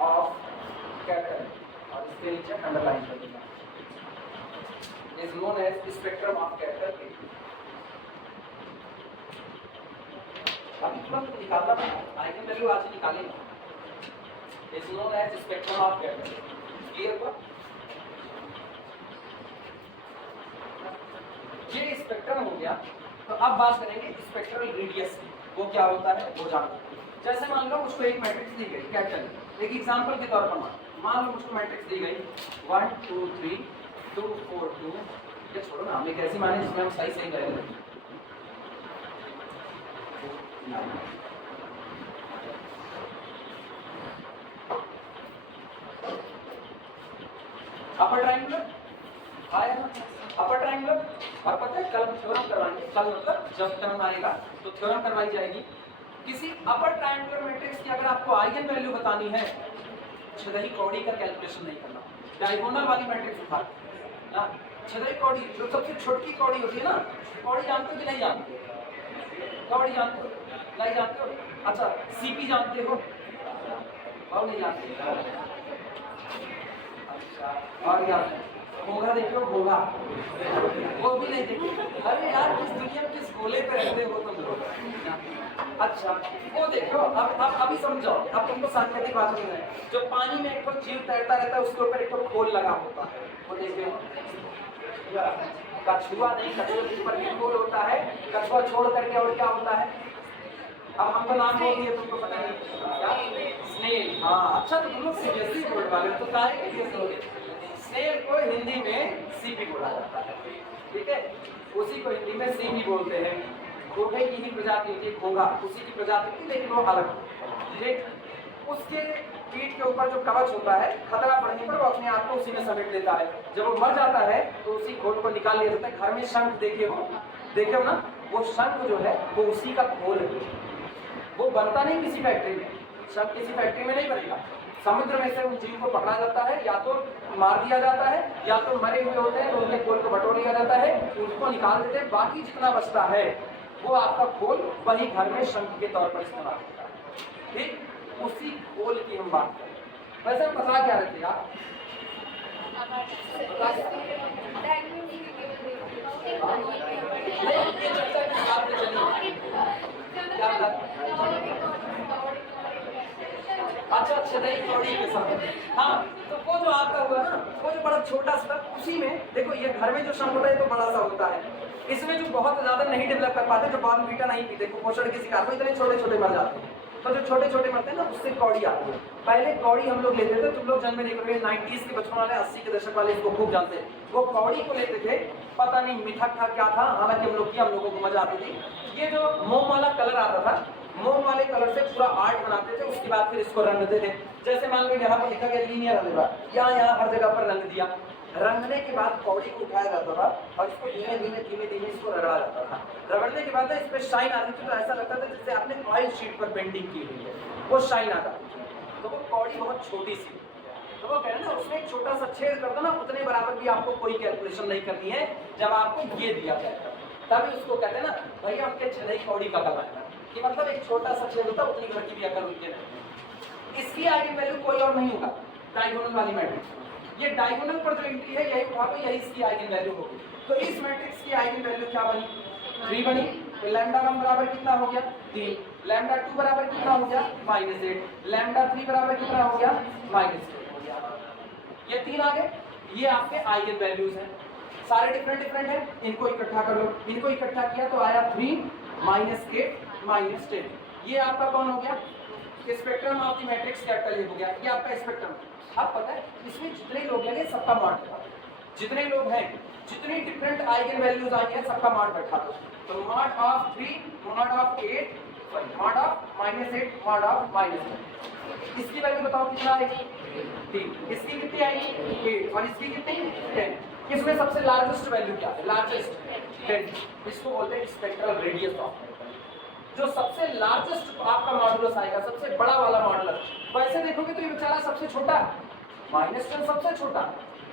of capital, और इसके नीचे अंडरलाइन कर देना, is known as spectrum of capital A। अभी तुरंत निकालना पड़ेगा, आइगन वैल्यू आज निकालेंगे। is known as spectrum of capital। Clear हुआ? ये स्पेक्ट्रम हो गया। तो अब बात करेंगे स्पेक्ट्रल रेडियस की, वो क्या होता है वो जानते हैं। जैसे मान लो मुझको एक मैट्रिक्स दी गई कैपिटल, एक एग्जांपल के तौर पर मान लो मुझको मैट्रिक्स दी गई 1 2 3 2 4 2। ये छोड़ो ना, हम एक ऐसी माने जिसमें हम सही करेंगे। अपर ट्रायंगुलर आया ना, अपर ट्रायंगुलर। और पता है कल थ्योरम करवाएंगे, कल मतलब जब टर्म आएगा तो थ्योरम करवाई जाएगी। किसी अपर ट्रायंगुलर मैट्रिक्स की अगर आपको आइगन वैल्यू बतानी है, छदरी कौड़ी का कैलकुलेशन नहीं करना, डायगोनल वाली मैट्रिक्स उठा ना, छदरी कौड़ी जो सबसे छोटी कौड़ी होती है ना, कौड़ी जानते हो कि नहीं जानते? कौड़ी जानते हो? नहीं जानते हो? अच्छा सीपी जानते हो और नहीं जानते? अच्छा और याद घोघा देखो, घोघा वो भी नहीं देखे। अरे यार किस दुनिया में किस गोले पे रहते हो तुम लोग। अच्छा वो देखो, अब अभी समझो, अब तुमको सांकेतिक बात समझ है। जो पानी में एक तो जीव तैरता रहता है, उसके ऊपर एक तो खोल लगा होता है, वो देखिए कछुआ नहीं, कछुए के ऊपर भी खोल होता है, कछुआ छोड़ करके और क्या होता है? अब हमको नाम बोल दिए, तुमको पता नहीं क्या? स्नेल। हाँ अच्छा, तो तुम लोग सीबीएसई बोर्ड वाले तो काहे के लिए सोगे? स्नेल को हिंदी में सीपी बोला जाता है, ठीक है, उसी को हिंदी में सीपी बोलते हैं। घोघे की ही प्रजाति होती है, घोघा उसी की प्रजाति होती है, लेकिन वो अलग ठीक। उसके पीठ के ऊपर जो कवच होता है, खतरा पड़ने पर वो अपने आप को उसी में समेट लेता है। जब वो मर जाता है तो उसी खोल को निकाल लिया जाता है। घर में शंख देखे हो ना, वो शंख जो है वो उसी का खोल है, वो बनता नहीं किसी फैक्ट्री में, शंख किसी फैक्ट्री में नहीं बनेगा। समुद्र में से उन जीव को पकड़ा जाता है, या तो मार दिया जाता है, या तो मरे हुए होते हैं तो उनके खोल को बटोर लिया जाता है, उसको निकाल देते हैं। बाकी जितना बचता है वो आपका खोल वही घर में शंख के तौर पर इस्तेमाल होता है, ठीक। उसी खोल की हम बात करें। वैसे हम बता क्या रहे थे आप? अच्छा छदरी कौड़ी के साथ, हाँ तो वो जो आपका हुआ ना, वो जो बड़ा छोटा सा, उसी में देखो ये घर में जो शंख होता है तो बड़ा सा होता है। इसमें जो बहुत ज्यादा नहीं डेवलप कर पाते, जो बाद में बीटा नहीं पीते, कुपोषण के शिकार, वो इतने छोटे छोटे मर जाते हैं। तो जो छोटे छोटे मरते हैं ना, उससे कौड़ी आती है। पहले कौड़ी हम लोग लेते थे, तुम लोग जन्म में नहीं करोगे, 90s के बचपन वाले, 80 के दशक वाले इसको खूब जानते हैं। वो कौड़ी को लेते थे, पता नहीं मिठा था क्या था, हालांकि हम लोग हम लोगों को मजा आती थी। ये जो मोम वाला कलर आता था, मोम वाले कलर से पूरा आर्ट बनाते थे, उसके बाद फिर इसको रंगते थे। जैसे मान लो यहाँ पर लिखा गया लीनियर अलजेब्रा, यहाँ हर जगह पर रंग दिया। रंगने के बाद कौड़ी को उठाया जाता था और इसको धीमे धीमे इसको रगड़ा जाता था। रगड़ने के बाद इस पे शाइन आती थी, तो ऐसा लगता था जैसे आपने ऑयल शीट पर पेंटिंग की हुई है, वो शाइन आता था। तो वो कौड़ी बहुत छोटी सी, तो वो कह रहे ना उसमें एक छोटा सा छेद कर दो ना, उतने बराबर भी आपको कोई कैलकुलेशन नहीं करनी है। जब आपको ये दिया जाएगा तभी उसको कहते हैं ना भैया हमके छदई कौड़ी का कला, कि मतलब एक छोटा सा छेद होता है, उतनी घर की भी अकल उनके नहीं। इसकी आइगन वैल्यू कोई और नहीं होगा, डायगोनल वाली मैट्रिक्स। ये डायगोनल पर जो एंट्री है यही उठा लो, यही इसकी आइगन वैल्यू होगी। तो इस मैट्रिक्स की आइगन वैल्यू क्या बनी? 3 बनी। तो लैम्डा 1 बराबर कितना हो गया? 3। लैम्डा 2 बराबर कितना हो गया? -8। लैम्डा 3 बराबर कितना हो गया? -8 हो गया। ये 3 आ गए, ये आपके आइगन वैल्यूज हैं, सारे डिफरेंट डिफरेंट हैं। इनको इकट्ठा कर लो, इनको इकट्ठा किया तो आया 3 -8 -10। ये आपका कौन हो गया? Spectrum of the matrix capital ए हो गया। ये आपका स्पेक्ट्रम। अब पता है इसमें जितने लोग लगे सबका मॉड, जितने लोग हैं, जितनी डिफरेंट आइगन वैल्यूज आई हैं सबका मॉड बैठा दो। तो mod of 3, mod of 8, mod of -8, mod of -1। इसकी वैल्यू बताओ कितना आएगी? 3। इसकी कितनी आएगी? 8। और इसकी कितनी? 10। इसमें सबसे लार्जेस्ट वैल्यू क्या है? लार्जेस्ट 10। इसको बोलते हैं स्पेक्ट्रल रेडियस ऑफ। जो सबसे लार्जेस्ट आपका मॉडुलस आएगा, सबसे बड़ा वाला मॉडुलस। वैसे देखोगे तो ये बेचारा सबसे छोटा है, -10 सबसे छोटा।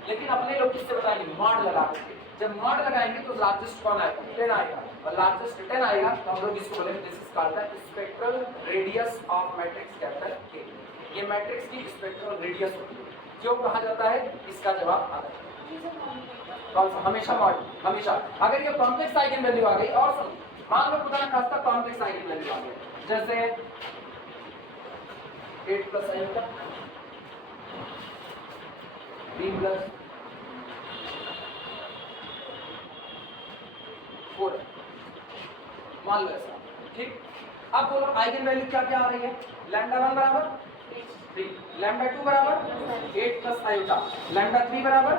लेकिन अपने लोग किससे बताएंगे? मॉड लगा देंगे। जब मॉड लगाएंगे तो लार्जेस्ट कौन आएगा? 10 आएगा। और लार्जेस्ट 10 आएगा तो हम लोग इसको बोलेंगे this is called the spectral radius of matrix capital के। ये मैट्रिक्स की स्पेक्ट्रल रेडियस होती है। क्यों कहा जाता है? इसका जवाब आ गया। हमेशा मॉड, हमेशा। अगर ये कॉम्प्लेक्स आइगन वैल्यू आ गई, और सुन, मान लो खुदा ना खास्ता कॉम्प्लेक्स आइगन वैल्यू आ गई, जैसे 8 प्लस आएगा 3 प्लस 4, मान लो ऐसा, ठीक। अब बोलो आइगन वैल्यू क्या क्या आ रही है? लैम्डा 1 बराबर 3, लैम्डा 2 बराबर 8 प्लस आयोटा, लैम्डा 3 बराबर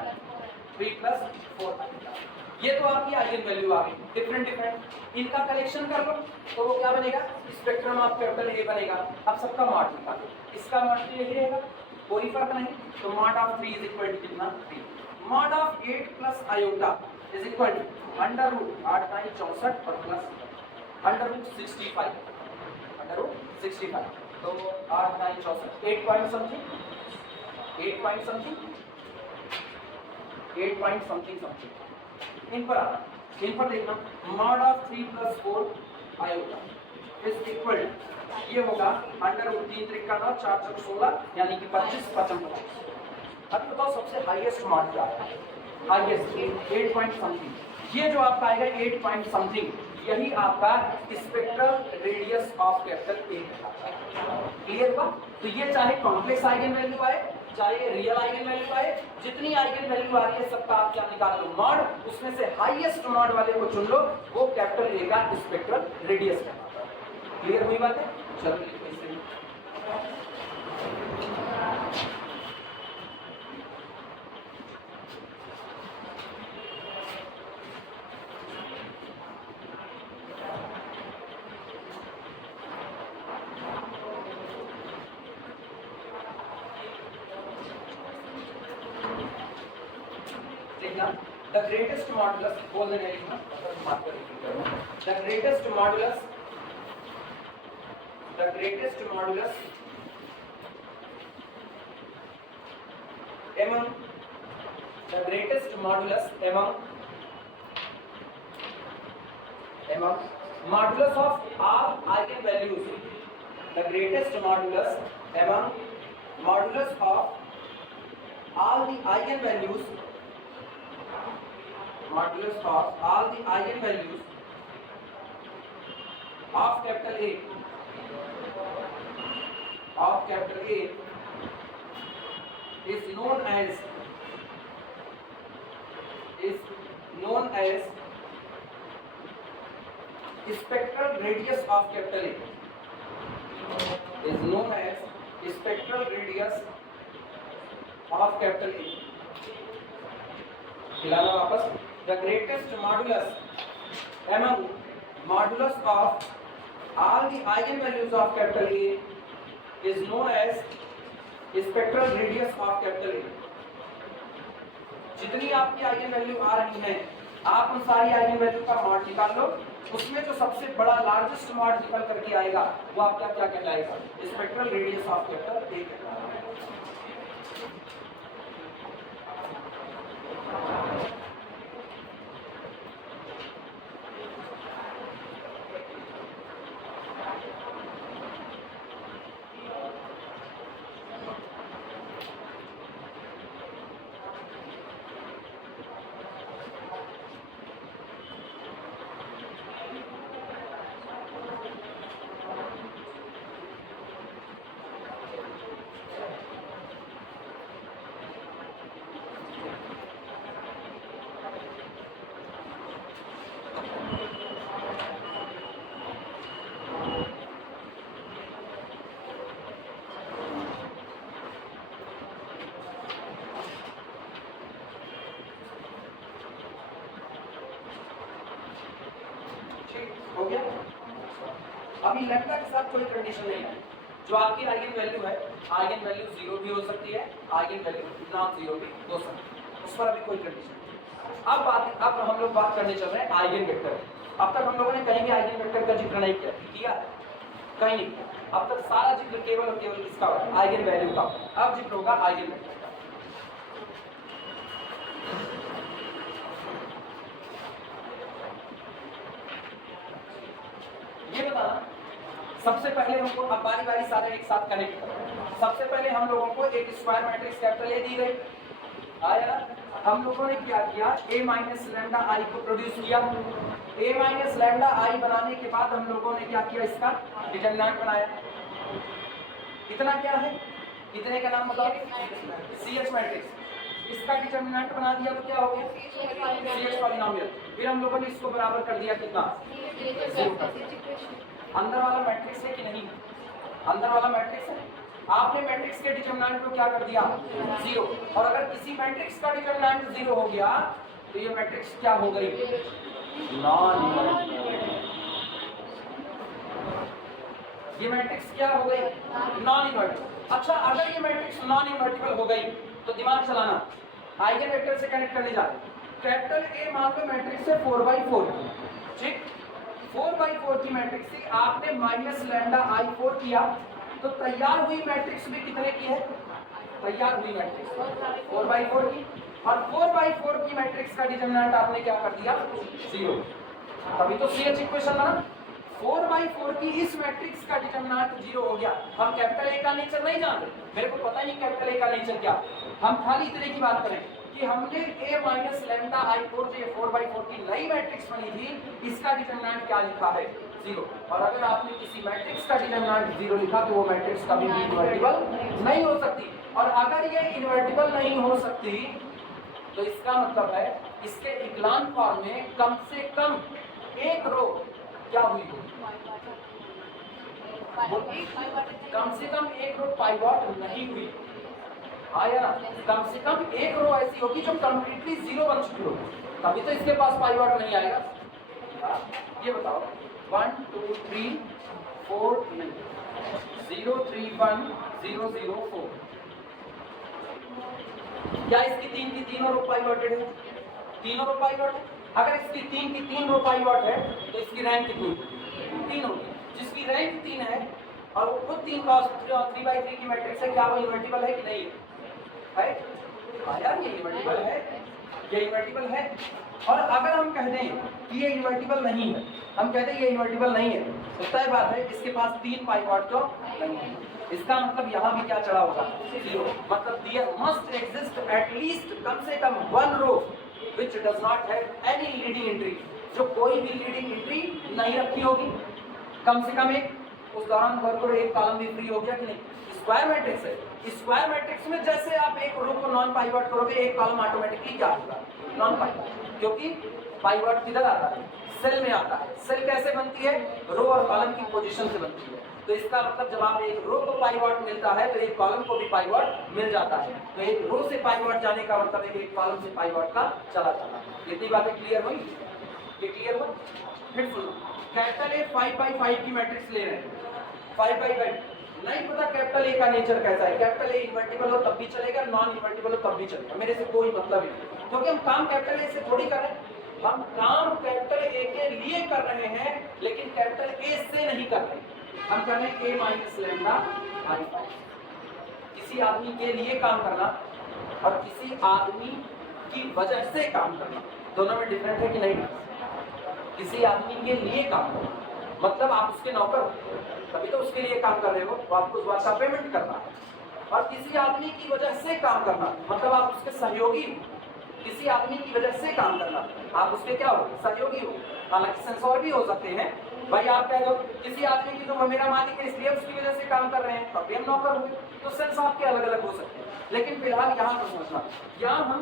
3 प्लस 4 आयोटा। ये तो आपकी आइगन वैल्यू आ गई, डिफरेंट डिफरेंट। इनका कलेक्शन कर लो तो वो क्या बनेगा? स्पेक्ट्रम ऑफ कैपिटल ए बनेगा। अब सबका मॉड निकालो, इसका मॉड तो यही रहेगा, कोई फर्क नहीं। तो mod of 3 is equal to कितना? 3। Mod of 8 plus iota is equal to under root 8 9 64 और plus under root 65, under root 65। तो 8 9 64, 8 point something, 8 point something, 8 point something something. इन पर आना, इन पर देखना, mod of 3 plus 4 iota is equal, ये होगा अंडर रूट 3 3 का 9 4 4 16 यानी कि 25 55। अब बताओ सबसे हाईएस्ट मॉड क्या है? Highest 8 point something. ये जो आपका आएगा 8 पॉइंट समथिंग, यही आपका स्पेक्ट्रल रेडियस ऑफ कैपिटल ए है। क्लियर हुआ? तो ये चाहे कॉम्प्लेक्स आइगन वैल्यू आए, चाहे रियल आइगन वैल्यू आए, जितनी आइगन वैल्यू आ रही है सबका आप क्या निकाल लो? मॉड। उसमें से हाईएस्ट मॉड वाले को चुन लो, वो कैपिटल ए का स्पेक्ट्रल रेडियस है। क्लियर हुई बात है? चलो इसे the greatest modulus बोल देना लिखना, the greatest modulus, the greatest modulus among, the greatest modulus among modulus of all eigen values, the greatest modulus among modulus of all the eigen values, modulus of all the eigen values of capital A, of capital A is known as spectral radius of capital A, is known as spectral radius of capital A। खिलाना वापस, the greatest modulus among modulus of all the eigen values of capital A is known as spectral radius of capital A। जितनी आपकी eigen value आ रही हैं, आप उन सारी eigen value का मॉड निकाल लो, उसमें जो सबसे बड़ा लार्जेस्ट मॉड निकल करके आएगा वो आपका क्या कहलाएगा? स्पेक्ट्रल रेडियस ऑफ कैपिटल ए कहलाएगा। हो गया। अभी लैम्डा के साथ कोई कंडीशन नहीं है। जो आपकी आइगन वैल्यू है, आइगन वैल्यू 0 भी हो सकती है, आइगन वैल्यू नॉन 0 भी हो सकती है, उस पर अभी कोई कंडीशन नहीं। अब हम लोग बात करने चल रहे हैं आइगन वेक्टर। अब तक हम लोगों ने कहीं भी आइगन वेक्टर का जिक्र नहीं किया, कहीं नहीं किया। अब तक सारा जिक्र केवल और केवल इसका होगा, आइगन वैल्यू का। अब जिक्र होगा आइगन वेक्टर। ये बताना सबसे पहले हमको, अब बारी बारी सारे एक साथ कनेक्ट करें। सबसे पहले हम लोगों को एक स्क्वायर मैट्रिक्स कैपिटल ए दी गई, आया ना। हम लोगों ने क्या किया, a माइनस लैम्डा आई को प्रोड्यूस किया। a माइनस लैम्डा आई बनाने के बाद हम लोगों ने क्या किया, इसका डिटरमिनेंट बनाया। इतना क्या है, इतने का नाम बताओ, CH मैट्रिक्स। इसका डिटरमिनेंट बना दिया तो क्या हो गया, CH पॉलिनोमियल। फिर हम लोगों ने इसको बराबर कर दिया कितना, अंदर वाला मैट्रिक्स है कि नहीं, अंदर वाला मैट्रिक्स है। आपने मैट्रिक्स के डिटरमिनेंट को क्या कर दिया, 0। और अगर किसी मैट्रिक्स का डिटरमिनेंट 0 हो गया तो ये मैट्रिक्स क्या हो गई, नॉन इनवर्टिबल। ये मैट्रिक्स क्या हो गई, नॉन इनवर्टिबल। अच्छा, अगर ये मैट्रिक्स नॉन इनवर्टिबल हो गई तो दिमाग चलाना, आइगन वेक्टर से कनेक्ट करने जा रहे हैं। कैपिटल ए मान लो मैट्रिक्स है 4/4 की, ठीक। 4/4 की मैट्रिक्स से आपने माइनस लैम्डा आई 4 किया तो तैयार हुई मैट्रिक्स भी कितने की है, तैयार हुई मैट्रिक्स 4/4 की। और 4/4 की मैट्रिक्स का डिटरमिनेंट आपने क्या कर दिया, 0। तभी तो CH इक्वेशन बना। 4/4 की इस मैट्रिक्स का डिटरमिनेंट 0 हो गया। हम कैपिटल ए का नेचर नहीं जानते, मेरे को पता नहीं कैपिटल ए का नेचर क्या। हम खाली इतने की बात करें कि हमने a माइनस लैम्डा आई 4 जो 4/4 की नई मैट्रिक्स बनी थी, इसका डिटरमिनेंट क्या लिखा है, 0। और अगर आपने किसी मैट्रिक्स का डिटरमिनेंट 0 लिखा तो वो मैट्रिक्स कभी भी इनवर्टिबल नहीं हो सकती। और अगर ये इनवर्टिबल नहीं हो सकती तो इसका मतलब है इसके इक्लान फॉर्म में कम से कम एक रो क्या हुई हो, कम से कम एक रो पाइवॉट नहीं हुई, आया ना। कम से कम एक रो ऐसी होगी जो कंप्लीटली 0 बन चुकी होगी, तभी तो इसके पास पाइवॉट नहीं आएगा। ये बताओ 1 2 3 4 0 3 1 0 0 4, क्या इसकी 3 की तीनों रो पाइवॉटेड है, तीनों रो पाइवॉट है। अगर इसकी 3 की 3 रो पाइवॉट है तो इसकी रैंक कितनी, 3 होगी। जिसकी रैंक 3 है और वो खुद 3 cos 3/3 की मैट्रिक्स है, क्या वो इनवर्टिबल है कि नहीं है, यार ये इनवर्टिबल है, ये इनवर्टिबल है। और अगर हम कह दें कि ये इनवर्टिबल नहीं है, हम कहते हैं ये इनवर्टिबल नहीं है, तो तय बात है इसके पास 3 पाइवॉट तो नहीं है। इसका मतलब यहाँ भी क्या चढ़ा होगा, 0। मतलब देयर मस्ट एग्जिस्ट एटलीस्ट कम से कम 1 रो which does not have any leading entry, जो कोई भी लीडिंग एंट्री नहीं रखी होगी, कम से कम एक। उस दौरान वर्ग एक कॉलम भी फ्री हो गया कि नहीं। स्क्वायर मैट्रिक्स है, स्क्वायर मैट्रिक्स में जैसे आप एक रो को नॉन पाइवॉट करोगे एक कॉलम ऑटोमेटिकली क्या होगा, नॉन पाइवॉट, क्योंकि पाइवॉट किधर आता है, सेल में आता है। सेल कैसे बनती है, रो और कॉलम की पोजीशन से बनती है। तो इसका मतलब जब आप एक रो को पाइवॉट मिलता है तो एक कॉलम को भी पाइवॉट मिल जाता है। तो एक रो से पाइवॉट जाने का मतलब है एक कॉलम से पाइवॉट का चला जाना। इतनी बातें क्लियर हुई, ये क्लियर हुआ। फिर सुनो, कैपिटल ए 5/5 की मैट्रिक्स ले रहे हैं, 5/5 नहीं पता कैपिटल ए का नेचर कैसा है। कैपिटल ए इन्वर्टिबल हो तब भी चलेगा, नॉन इन्वर्टिबल हो तब भी चलेगा, मेरे से कोई मतलब ही नहीं, क्योंकि हम काम कैपिटल ए से थोड़ी कर रहे हैं। हम काम कैपिटल ए के लिए कर रहे हैं लेकिन कैपिटल ए से नहीं कर रहे। हम कर रहे हैं a माइनस लैम्डा आई। किसी आदमी के लिए काम करना और किसी आदमी की वजह से काम करना, दोनों में डिफरेंट है कि नहीं। किसी आदमी के लिए काम करना मतलब आप उसके नौकर हो, तभी तो उसके लिए काम कर रहे हो, तो आपको उस बात का पेमेंट करना है। और किसी आदमी की वजह से काम करना मतलब आप उसके सहयोगी हो। किसी आदमी की वजह से काम करना आप उसके क्या हो, सहयोगी हो। हालांकि सेंस और भी हो सकते हैं, भाई आप कह दो किसी आदमी की तो मेरा मालिक है इसलिए उसकी वजह से काम कर रहे हैं, तब भी हम नौकर हुए, तो सेंस आपके अलग अलग हो सकते हैं। लेकिन फिलहाल यहाँ पर समझना, यहाँ हम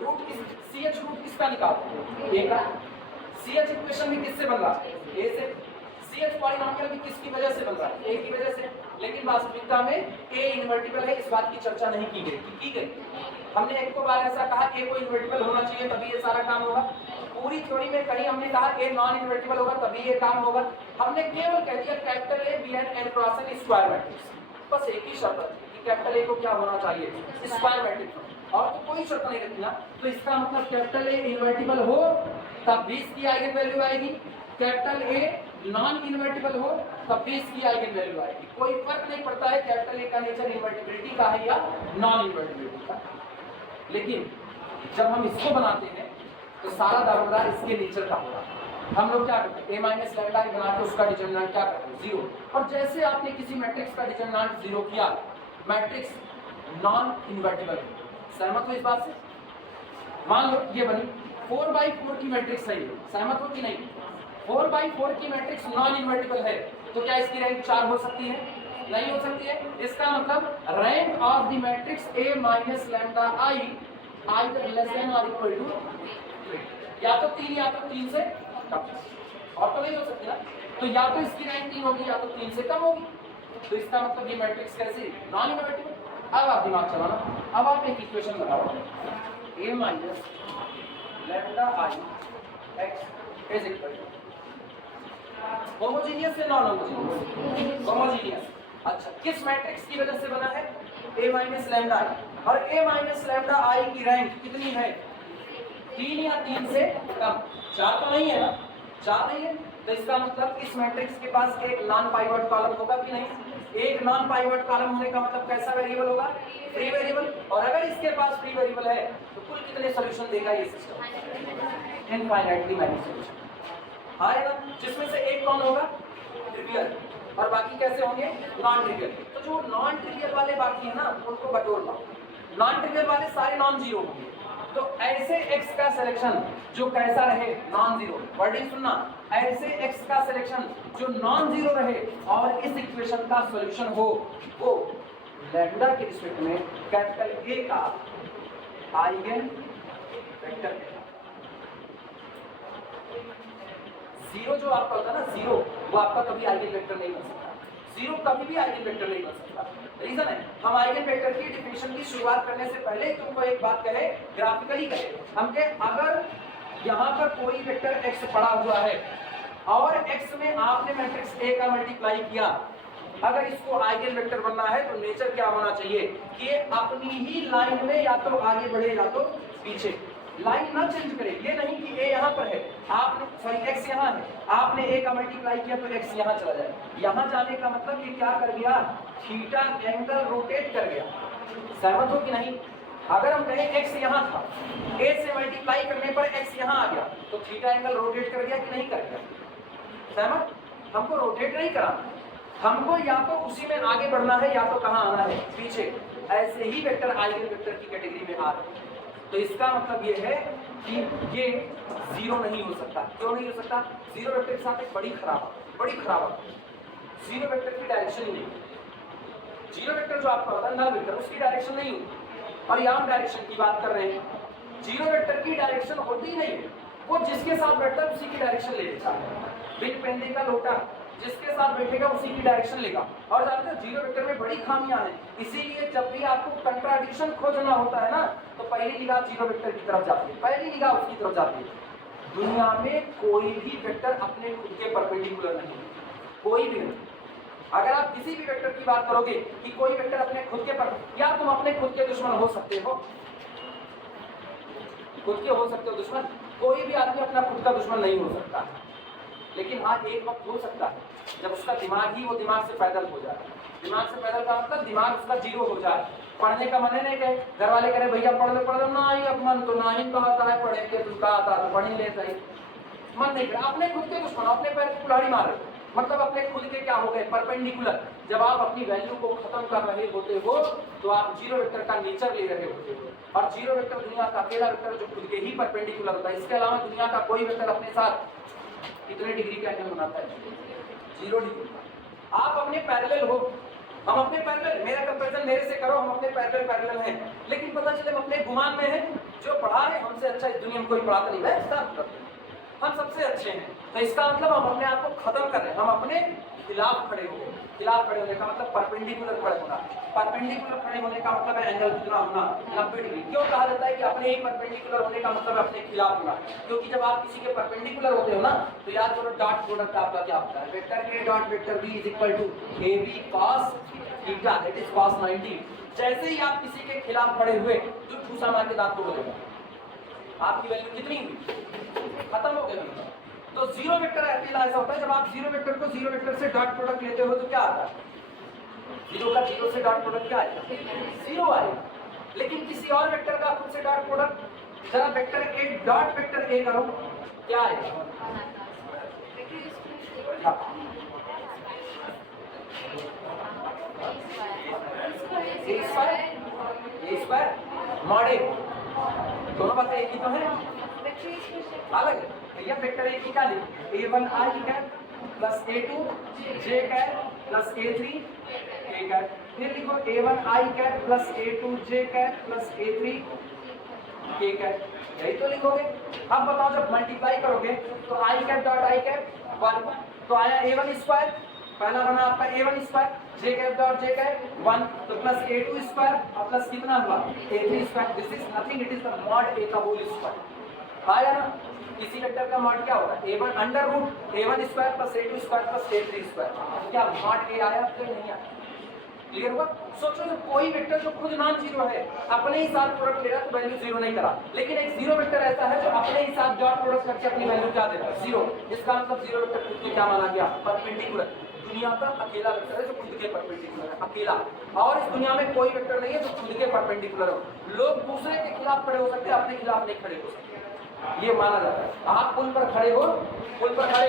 रूट CH रूट किसका निकालते हैं, ए का। CH इक्वेशन भी किससे बन रहा है, ए से। CH पॉलिनोमियल भी किसकी वजह से बन रहा है, ए की वजह से। लेकिन वास्तविकता में ए इन्वर्टिबल है, इस बात की चर्चा नहीं की गई। हमने एक को बार ऐसा कहा ए को इन्वर्टिबल होना चाहिए तभी ये सारा काम होगा, पूरी थ्योरी में कहीं हमने कहा ए नॉन इन्वर्टिबल होगा तभी ये काम होगा। हमने केवल कह दिया capital A B and N cross N square matrix. बस एक ही शर्त थी कि कैपिटल ए को क्या होना चाहिए, स्क्वायर मैट्रिक्स, और तो कोई शर्त नहीं रखी ना। तो इसका मतलब कैपिटल ए इन्वर्टिबल हो तब भी इसकी आइगन वैल्यू आएगी, कैपिटल ए नॉन इन्वर्टिबल हो तब भी इसकी आइगन वैल्यू आएगी। कोई फर्क नहीं पड़ता है कैपिटल ए का नेचर इन्वर्टिबिलिटी का है या नॉन इन्वर्टिबिलिटी का। लेकिन जब हम इसको बनाते हैं तो सारा दारोमदार इसके नेचर का होगा। हम लोग क्या करते हैं, ए माइनस लैम्डा बना के उसका डिटरमिनेंट क्या करते हैं, जीरो। और जैसे आपने किसी मैट्रिक्स का डिटरमिनेंट जीरो किया, मैट्रिक्स नॉन इन्वर्टिबल। सहमत हो इस बात से? मान लो ये बनी 4/4 की मैट्रिक्स है, सहमत हो कि नहीं? 4/4 की मैट्रिक्स नॉन इन्वर्टिबल है, तो क्या इसकी रैंक 4 हो सकती है? नहीं हो सकती है। इसका मतलब rank of the matrix A minus lambda I either less than और इक्वल टू या तो 3 या तो 3 से कम, और तो नहीं हो सकती ना। तो या तो इसकी रैंक 3 होगी या तो 3 से कम होगी। तो इसका मतलब ये मैट्रिक्स कैसी, नॉन इन्वर्टिबल। अब आप दिमाग चलाना, अब आप एक इक्वेशन बनाओ, A minus lambda I X is equal to homogeneous या नॉन होमोजीनियस? होमोजीनियस। अच्छा, किस मैट्रिक्स की वजह से बना है? A minus lambda I. और ए माइनस लैम्डा आई की रैंक कितनी है? 3 या 3 से कम। 4 तो नहीं है ना, 4 नहीं है। तो इसका मतलब इस मैट्रिक्स के पास एक नॉन पाइवट कॉलम होगा कि नहीं? एक नॉन पाइवट कॉलम होने का मतलब कैसा वेरिएबल होगा? Free variable. और अगर इसके पास फ्री वेरिएबल है तो कुल कितने सॉल्यूशन देगा ये सिस्टम? Infinitely many solution. हाँ है ना, जिसमें से एक कौन होगा? ट्रिवियल, और बाकी कैसे होंगे? Non trivial. तो जो नॉन ट्रिवियल वाले बाकी है ना उनको बटोर लो, नॉन ट्रिवियल वाले सारे नॉन जीरो होंगे। तो ऐसे x का सिलेक्शन जो कैसा रहे? Non zero. वर्डिंग सुनना, ऐसे x का सिलेक्शन जो नॉन जीरो रहे और इस इक्वेशन का सॉल्यूशन हो, वो लैम्डा के रिस्पेक्ट में कैपिटल A का आइगन वेक्टर। जीरो जो आपका होता है ना, जीरो, वो आपका कभी आइगन वेक्टर नहीं बन सकता। जीरो कभी भी आइगन वेक्टर नहीं बन सकता। रीजन है, हम आइगन वेक्टर की डिफिनेशन की शुरुआत करने से पहले तुमको एक बात कहे, ग्राफिकली कहे हम के, अगर यहाँ पर कोई वेक्टर x पड़ा हुआ है और x में आपने मैट्रिक्स A का मल्टीप्लाई किया, अगर इसको आइगन वेक्टर बनना है तो नेचर क्या होना चाहिए कि अपनी ही लाइन में या तो आगे बढ़े या तो पीछे, लाइन ना चेंज करे। ये नहीं कि a यहाँ पर है, आपने सॉरी x यहाँ है, आपने a का मल्टीप्लाई किया तो x यहाँ चला जाए। यहाँ जाने का मतलब ये क्या कर गया? थीटा एंगल रोटेट कर गया। सहमत हो कि नहीं? अगर हम कहें x यहाँ था, a से मल्टीप्लाई करने पर x यहाँ आ गया, तो थीटा एंगल रोटेट कर गया कि नहीं कर गया? सहमत? हमको रोटेट नहीं कराना, हमको या तो उसी में आगे बढ़ना है या तो कहाँ आना है? पीछे। ऐसे ही वेक्टर आइगन वेक्टर की कैटेगरी में आ रहे हैं। तो इसका मतलब ये है कि ये जीरो नहीं हो सकता। क्यों नहीं हो सकता? जीरो वेक्टर के साथ एक बड़ी खराब जीरो वेक्टर की डायरेक्शन ही नहीं। जीरो वेक्टर जो आपका होता है नल वेक्टर, उसकी डायरेक्शन नहीं होती। और यहाँ डायरेक्शन की बात कर रहे हैं, जीरो वेक्टर की डायरेक्शन होती ही नहीं है। वो जिसके साथ बैठता है उसी की डायरेक्शन ले लेता है। बिन पेंदे का लोटा जिसके साथ बैठेगा उसी की डायरेक्शन लेगा। और जानते हो जीरो वेक्टर में बड़ी खामियां हैं, इसीलिए जब भी आपको कंट्राडिक्शन खोजना होता है ना तो पहली निगाह जीरो वेक्टर की तरफ जाती है, पहली निगाह उसकी तरफ जाती है। दुनिया में कोई भी वेक्टर अपने खुद के परपेंडिकुलर नहीं है, कोई भी नहीं। अगर आप किसी भी वेक्टर की बात करोगे कि कोई वेक्टर अपने खुद के पर, या तुम अपने खुद के दुश्मन हो सकते हो, खुद के हो सकते हो दुश्मन। कोई भी आदमी अपना खुद का दुश्मन नहीं हो सकता, लेकिन हाँ एक वक्त हो सकता है जब उसका दिमाग ही वो दिमाग से पैदल हो जाए। दिमाग से पैदल का मतलब दिमाग उसका जीरो हो जाए। पढ़ने का मन नहीं कहे, घर वाले कह रहे भैया पढ़ लो ना ही, अब मन तो ना ही कहता है पढ़े के, तू कहता तो पढ़ ही लेता ही, मन नहीं करे। अपने खुद के दुश्मन, अपने पैर की कुल्हाड़ी मार रहे, मतलब अपने खुद के क्या हो गए? परपेंडिकुलर। जब आप अपनी वैल्यू को खत्म कर रहे होते हो तो आप जीरो वेक्टर का नेचर ले रहे होते हो। और जीरो वेक्टर दुनिया का अकेला वेक्टर जो खुद के ही परपेंडिकुलर होता है। इसके अलावा दुनिया का कोई वेक्टर अपने साथ कितने डिग्री का एंगल बनाता है? 0 डिग्री। आप अपने पैरेलल हो, हम अपने पैरेलल, मेरा कंपैरिजन मेरे से करो, हम अपने पैरेलल हैं, लेकिन पता चले हम अपने गुमान में हैं। जो पढ़ा है हमसे अच्छा इस दुनिया में कोई पढ़ाता नहीं है, हम सबसे अच्छे हैं। तो इसका मतलब हम अपने आप को खत्म कर रहे हैं, हम अपने खिलाफ खड़े हो, खिलाफ खड़े होने का मतलब परपेंडिकुलर खड़े होना। परपेंडिकुलर खड़े होने का मतलब है एंगल कितना होना, 90 डिग्री। क्यों कहा जाता है कि अपने ही परपेंडिकुलर होने का मतलब अपने खिलाफ होना? क्योंकि जब आप किसी के परपेंडिकुलर होते हो ना, तो याद करो डॉट प्रोडक्ट आपका क्या होता है, vector A dot vector B is equal to A B cos theta, that is cos 90। जैसे ही आप किसी के खिलाफ खड़े हुए जो ठूसा मार के दांत तोड़ देगा, आपकी वैल्यू कितनी हुई, खत्म हो गई। तो जीरो वेक्टर अकेला ऐसा होता है, जब आप जीरो वेक्टर को जीरो वेक्टर से डॉट प्रोडक्ट लेते हो तो क्या आता है, जीरो का जीरो से डॉट प्रोडक्ट क्या आएगा, जीरो आएगा। लेकिन किसी और वेक्टर का खुद से डॉट प्रोडक्ट, जरा vector A dot vector A करो, क्या आएगा, ए स्क्वायर मॉड ए, दोनों बातें एक ही तो है, अलग है। भैया वेक्टर ए की क्या लिखी, a1 i cap plus a2 j cap plus a3 k cap, फिर लिखो a1 i cap plus a2 j cap plus a3 k cap, यही तो लिखोगे। अब बताओ जब मल्टीप्लाई करोगे तो i cap dot i cap 1, तो आया a1 स्क्वायर, पहला बना आपका a1 square, j cap dot j cap 1, तो प्लस a2 स्क्वायर और प्लस कितना हुआ a3 square. This is nothing, it is the mod a का होल स्क्वायर। आया ना, किसी वेक्टर का मॉड क्या होगा, a1 under root a1 square plus a2 square plus a3 square. क्या मॉड a आया तो नहीं आया, क्लियर हुआ। सोचो जो कोई वेक्टर जो खुद नॉन जीरो है, अपने ही साथ प्रोडक्ट ले रहा तो वैल्यू जीरो नहीं करा, लेकिन एक जीरो वेक्टर ऐसा है जो अपने ही साथ डॉट प्रोडक्ट करके अपनी वैल्यू क्या देता है, जीरो। इसका मतलब जीरो वेक्टर खुद को क्या माना गया, परपेंडिकुलर। दुनिया का अकेला वेक्टर है जो खुद के परपेंडिकुलर है, अकेला। और इस दुनिया में कोई वेक्टर नहीं है जो खुद के परपेंडिकुलर हो। लोग दूसरे के खिलाफ खड़े हो सकते हैं, अपने खिलाफ नहीं खड़े हो सकते, ये माना जाता है। आप पुल पर खड़े हो, पुल पर खड़े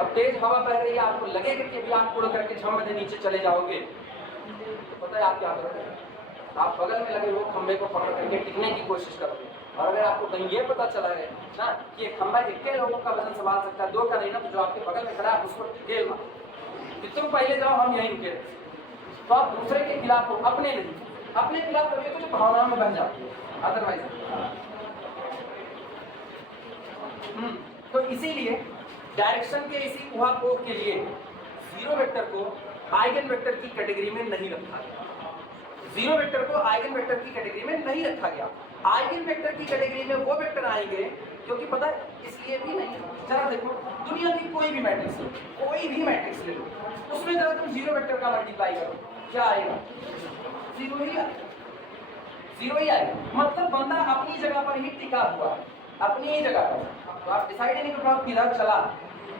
अब तेज हवा बह रही है, आपको लगेगा कि अभी आप पुल करके झम से नीचे चले जाओगे, तो पता है आप क्या करोगे, आप बगल में लगे हुए खंबे को पकड़ करके टिकने की कोशिश करोगे। और अगर आपको कहीं ये पता चला है ना कि ये खंबा इक्के लोगों का वजन संभाल सकता है, दो का नहीं ना, तो जो आपके बगल में खड़ा है उसको ढकेल मारो कि तुम पहले जाओ, हम यहीं रुके। तो आप दूसरे के खिलाफ हो, अपने नहीं। अपने खिलाफ करिए तो जो भावनाओं में बन जाती है, अदरवाइज। तो इसीलिए डायरेक्शन के इसी ऊहापोह के लिए जीरो वेक्टर को आइगन वेक्टर की कैटेगरी में नहीं रखा गया। जीरो वेक्टर को आइगन वेक्टर की कैटेगरी में नहीं रखा गया। आइगन वेक्टर की कैटेगरी में वो वेक्टर आएंगे क्योंकि पता है इसलिए भी नहीं। जरा देखो दुनिया की कोई भी मैट्रिक्स लो, कोई भी मैट्रिक्स ले लो, उसमें जरा तुम जीरो वेक्टर का मल्टीप्लाई करो, क्या आएगा, जीरो ही आएगा, जीरो ही आएगा। मतलब बंदा अपनी जगह पर ही टिका हुआ, अपनी ही जगह पर। तो आप डिसाइड ही नहीं कर पाओ किधर चला,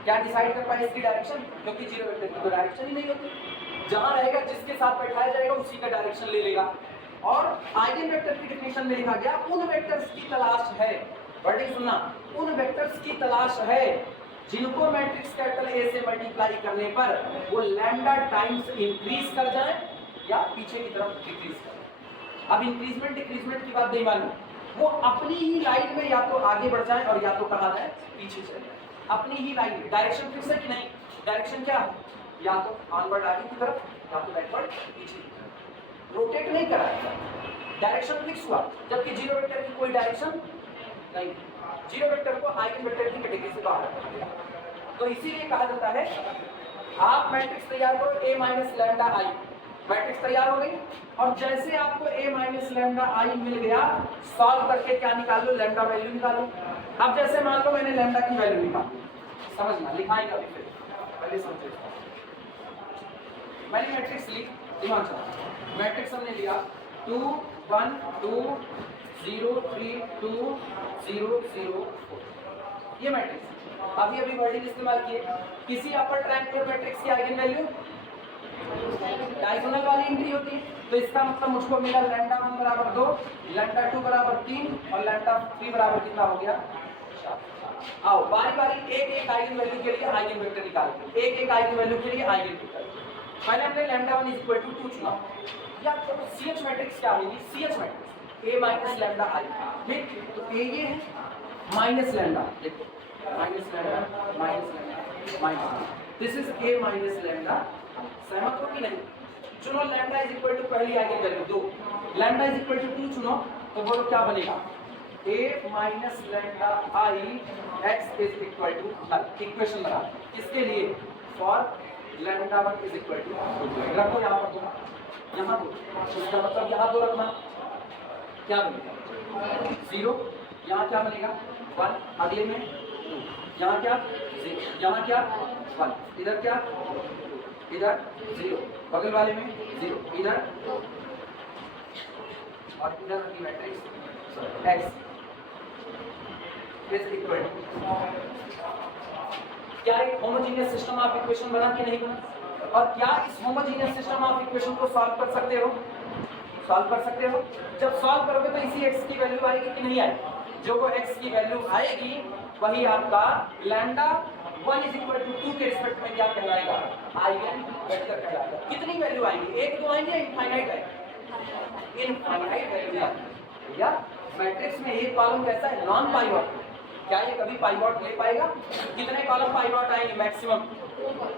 क्या डिसाइड कर पाए इसकी डायरेक्शन, क्योंकि जीरो वेक्टर की तो डायरेक्शन ही नहीं होती। जहां रहेगा जिसके साथ बैठाया जाएगा उसी का डायरेक्शन ले लेगा। और आइगन वेक्टर की डेफिनेशन में लिखा गया उन वेक्टर्स की तलाश है, वर्डिंग सुनना, उन वेक्टर्स की तलाश है जिनको मैट्रिक्स कैपिटल ए से मल्टीप्लाई करने पर वो लैम्डा टाइम्स इंक्रीज कर जाए या पीछे की तरफ डिक्रीज कर। अब इंक्रीजमेंट डिक्रीजमेंट की बात नहीं मालूम, वो अपनी ही लाइन में या तो आगे बढ़ जाए और या तो कहा जाए पीछे चले जाए, अपनी ही लाइन में। डायरेक्शन फिक्स है कि नहीं, डायरेक्शन क्या है, या तो ऑनवर्ड आगे की तरफ या तो बैकवर्ड पीछे की तरफ, रोटेट नहीं कराएगा, डायरेक्शन फिक्स हुआ। जबकि जीरो वेक्टर की कोई डायरेक्शन नहीं, जीरो वेक्टर को आइगन वेक्टर की कैटेगरी से बाहर रखा। तो इसीलिए कहा जाता है आप मैट्रिक्स तैयार करो a minus lambda I, matrix तैयार हो गई और जैसे आपको a माइनस लैम्डा आई मिल गया, सॉल्व करके क्या निकाल लो, लैम्डा वैल्यू निकालो। अब जैसे मान लो मैंने लैम्डा की वैल्यू निकाली, समझना लिखाएगा अभी, फिर पहले समझे। मैंने मैट्रिक्स लिख, दिमाग चला, मैट्रिक्स हमने लिया 2 1 2 0 3 2 0 0 4, ये मैट्रिक्स। अभी अभी वर्डिंग इस्तेमाल किए, किसी अपर ट्रायंगुलर मैट्रिक्स की आइगन वैल्यू डायगोनल वाली एंट्री होती है, तो इसका मतलब मुझको मिला लैम्डा 1 बराबर 2, लैम्डा 2 बराबर 3 और लैम्डा 3 बराबर कितना हो गया 4। आओ बारी बारी एक एक आइगन वैल्यू के लिए आइगन वेक्टर निकालेंगे, एक एक आइगन वैल्यू के लिए आइगन वेक्टर। पहले हमने लैम्डा 1 इक्वल टू 2 चुना, या तो CH मैट्रिक्स क्या होगी, CH matrix a minus lambda I, ठीक, तो a ये है माइनस लैम्डा, देखो minus lambda minus, this is a minus lambda. सहमत हो कि नहीं, चुनो लैम्डा इज इक्वल टू पहली eigen value 2, lambda is equal to 2 चुनो, तो बोलो क्या बनेगा, a minus lambda I x is equal to null. Equation बना किसके लिए, for lambda 1 is equal to रखो यहाँ पर दो, यहाँ दो, इसका मतलब यहाँ दो रखना, क्या बनेगा 0, यहाँ क्या बनेगा 1, अगले में 2, यहाँ क्या 0, यहाँ क्या 1, इधर क्या, इधर 0, बगल वाले में 0, इधर और इधर की matrix x is equal to, क्या एक होमोजेनियस सिस्टम ऑफ इक्वेशन बना कि नहीं बना? और क्या इस होमोजेनियस सिस्टम ऑफ इक्वेशन को सॉल्व कर सकते हो? सॉल्व कर सकते हो। जब सॉल्व करोगे तो इसी x की वैल्यू आएगी कि नहीं आएगी? जो वो x की वैल्यू आएगी वही आपका लैम्डा 1 इज इक्वल टू 2 के रिस्पेक्ट में क्या कहलाएगा? आइगन वेक्टर कहलाएगा। कितनी वैल्यू आएंगी? एक दो आएंगे, इनफाइनाइट आएंगे, इनफाइनाइट वैल्यू आएंगी। या मैट्रिक्स में एक कॉलम कैसा है? Non pivot. क्या ये कभी पाइवट ले पाएगा? कितने कॉलम पाइवट आएंगे मैक्सिमम?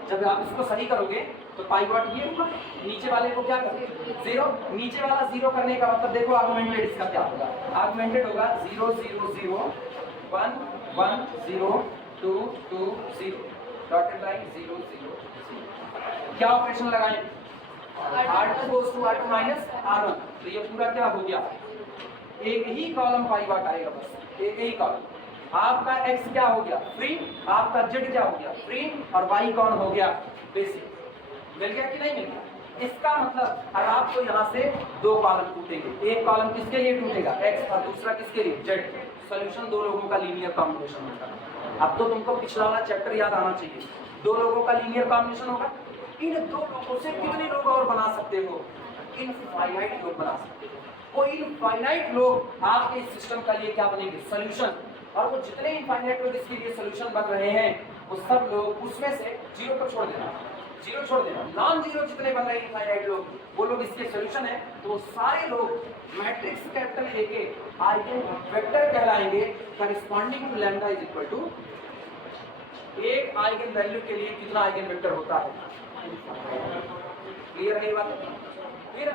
जब आप इसको सही करोगे तो पाइवट ये होगा, नीचे वाले को क्या करोगे 0, नीचे वाला 0 करने का मतलब देखो आर्गुमेंटेड इसका क्या होगा? आर्गुमेंटेड होगा 0 0 0 1 1 0 2 2 0 डॉटेड लाइन 0 0 0। क्या ऑपरेशन लगाएं? R2 goes to R2 minus R1, तो ये पूरा क्या हो गया? एक ही कॉलम पाइवट आएगा, बस एक ही कॉलम। आपका x क्या हो गया? फ्री। आपका z क्या हो गया? फ्री। और y कौन हो गया? बेसिक। मिल गया कि नहीं मिल गया? इसका मतलब अब आपको यहाँ से दो कॉलम टूटेंगे, एक कॉलम किसके लिए टूटेगा? x, और दूसरा किसके लिए? z। सॉल्यूशन दो लोगों का लीनियर कॉम्बिनेशन होगा। अब तो तुमको पिछला वाला चैप्टर याद आना चाहिए। दो लोगों का लीनियर कॉम्बिनेशन होगा, इन दो लोगों से कितने लोग और बना सकते हो? इनफाइनाइट लोग बना सकते हो। वो इनफाइनाइट लोग आपके इस सिस्टम का लिए क्या बनेंगे? सॉल्यूशन। और वो जितने इनफाइनाइट लोग इसके लिए सॉल्यूशन बन रहे हैं वो सब लोग उसमें से 0 को छोड़ देना, 0 छोड़ देना, नॉन 0 जितने बन रहे हैं इनफाइनाइट लोग वो लोग इसके सॉल्यूशन है। तो सारे लोग मैट्रिक्स कैपिटल ए के आइगन वेक्टर कहलाएंगे corresponding to lambda is equal to एक आइगन वैल्यू के लिए कितना आइगन वेक्टर होता है? क्लियर है ये बात? फिर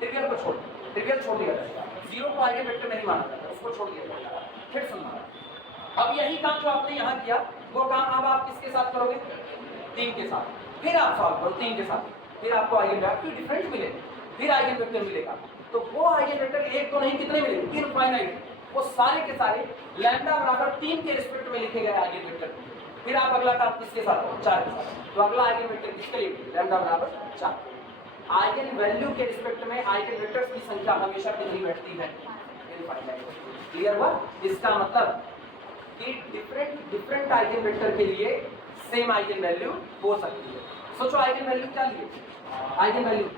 ट्रिवियल को छोड़, ट्रिवियल छोड़ दिया जाएगा, 0 को आइगन वेक्टर नहीं माना जाता, उसको छोड़ दिया जाएगा। फिर सुनना, अब यही काम जो आपने यहाँ किया वो काम अब आप किसके साथ करोगे? 3 के साथ। फिर आप सॉल्व करो 3 के साथ, फिर आपको आइगन वेक्टर डिफरेंट मिलेगा, फिर आइगन वेक्टर मिलेगा। तो वो आइगन वेक्टर एक तो नहीं, कितने मिलेंगे? इनफाइनाइट। वो सारे के सारे लैम्डा बराबर 3 के रिस्पेक्ट में लिखे गए आइगन वेक्टर। फिर आप अगला काम किसके साथ? 4 के साथ। तो अगला आइगन वेक्टर किसके लिए? लैम्डा बराबर 4। आइगन वैल्यू के रिस्पेक्ट में आइगन वेक्टर्स की संख्या हमेशा कितनी बैठती है? इनफाइनाइट। क्लियर हुआ? इसका मतलब कि डिफरेंट आइगन वेक्टर के लिए सेम आइगन वैल्यू हो सकती है। सोचो आइगन वैल्यू क्या लिए? आइगन वैल्यू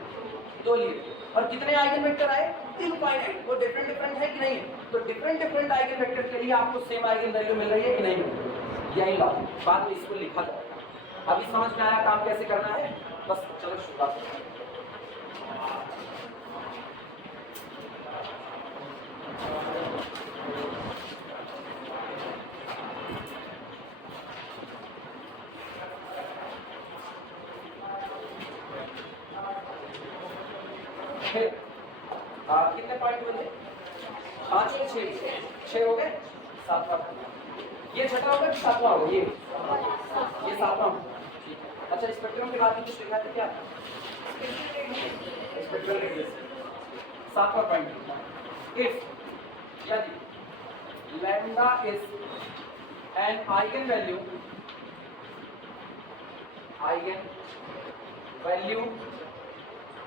2 लिए, और कितने आइगन वेक्टर आए? इनफाइनाइट। वो डिफरेंट है कि नहीं? तो डिफरेंट आइगन वेक्टर के लिए आपको सेम आइगन वैल्यू मिल रही है कि नहीं मिल रही है? यही लॉजिक, बाद में इसको लिखा जाएगा। अभी समझ में आया काम कैसे करना है? बस चलो शुरुआत करते हैं। कितने पॉइंट हुए? 5 या 6 हो गए? 7वां। ये छठा होगा कि 7वां होगा? ये 7वां। अच्छा, स्पेक्ट्रम के बाद कुछ लिखा था क्या? स्पेक्ट्रम रेडियस 7वां पॉइंट। इफ यदि lambda is an eigen value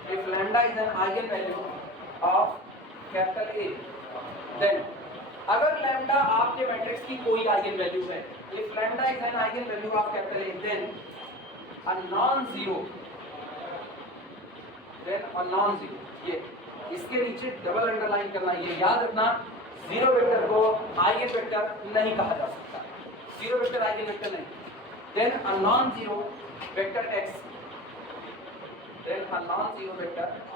if lambda is an eigenvalue of capital A, then अगर lambda आपके मैट्रिक्स की कोई आइगन वैल्यू है, if lambda is an eigenvalue of capital A, then a non-zero, ये इसके नीचे double underline करना, ये याद रखना, जीरो वेक्टर को आइगन वेक्टर नहीं कहा जा सकता, जीरो वेक्टर आइगन वेक्टर नहीं। then a non-zero vector x, then a non-zero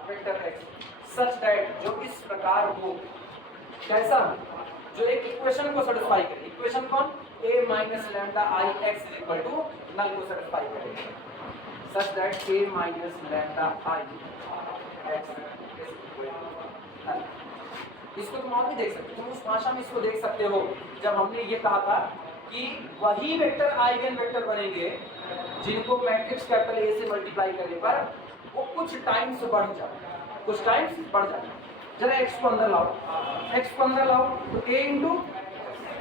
vector x such that जो इस प्रकार हो, कैसा हो? जो एक इक्वेशन को सेटिस्फाई करे। इक्वेशन कौन? a minus lambda I x is equal to नल को सेटिस्फाई करेगा, such that a minus lambda I x is equal to नल। इसको तुम और भी देख सकते हो, तुम उस भाषा में इसको देख सकते हो जब हमने ये कहा था कि वही वेक्टर आइगन वेक्टर बनेंगे जिनको मैट्रिक्स कैपिटल ए से मल्टीप्लाई करने पर वो कुछ टाइम्स बढ़ जाए, कुछ टाइम्स बढ़ जाए। जरा x को अंदर लाओ, x को अंदर लाओ तो a इंटू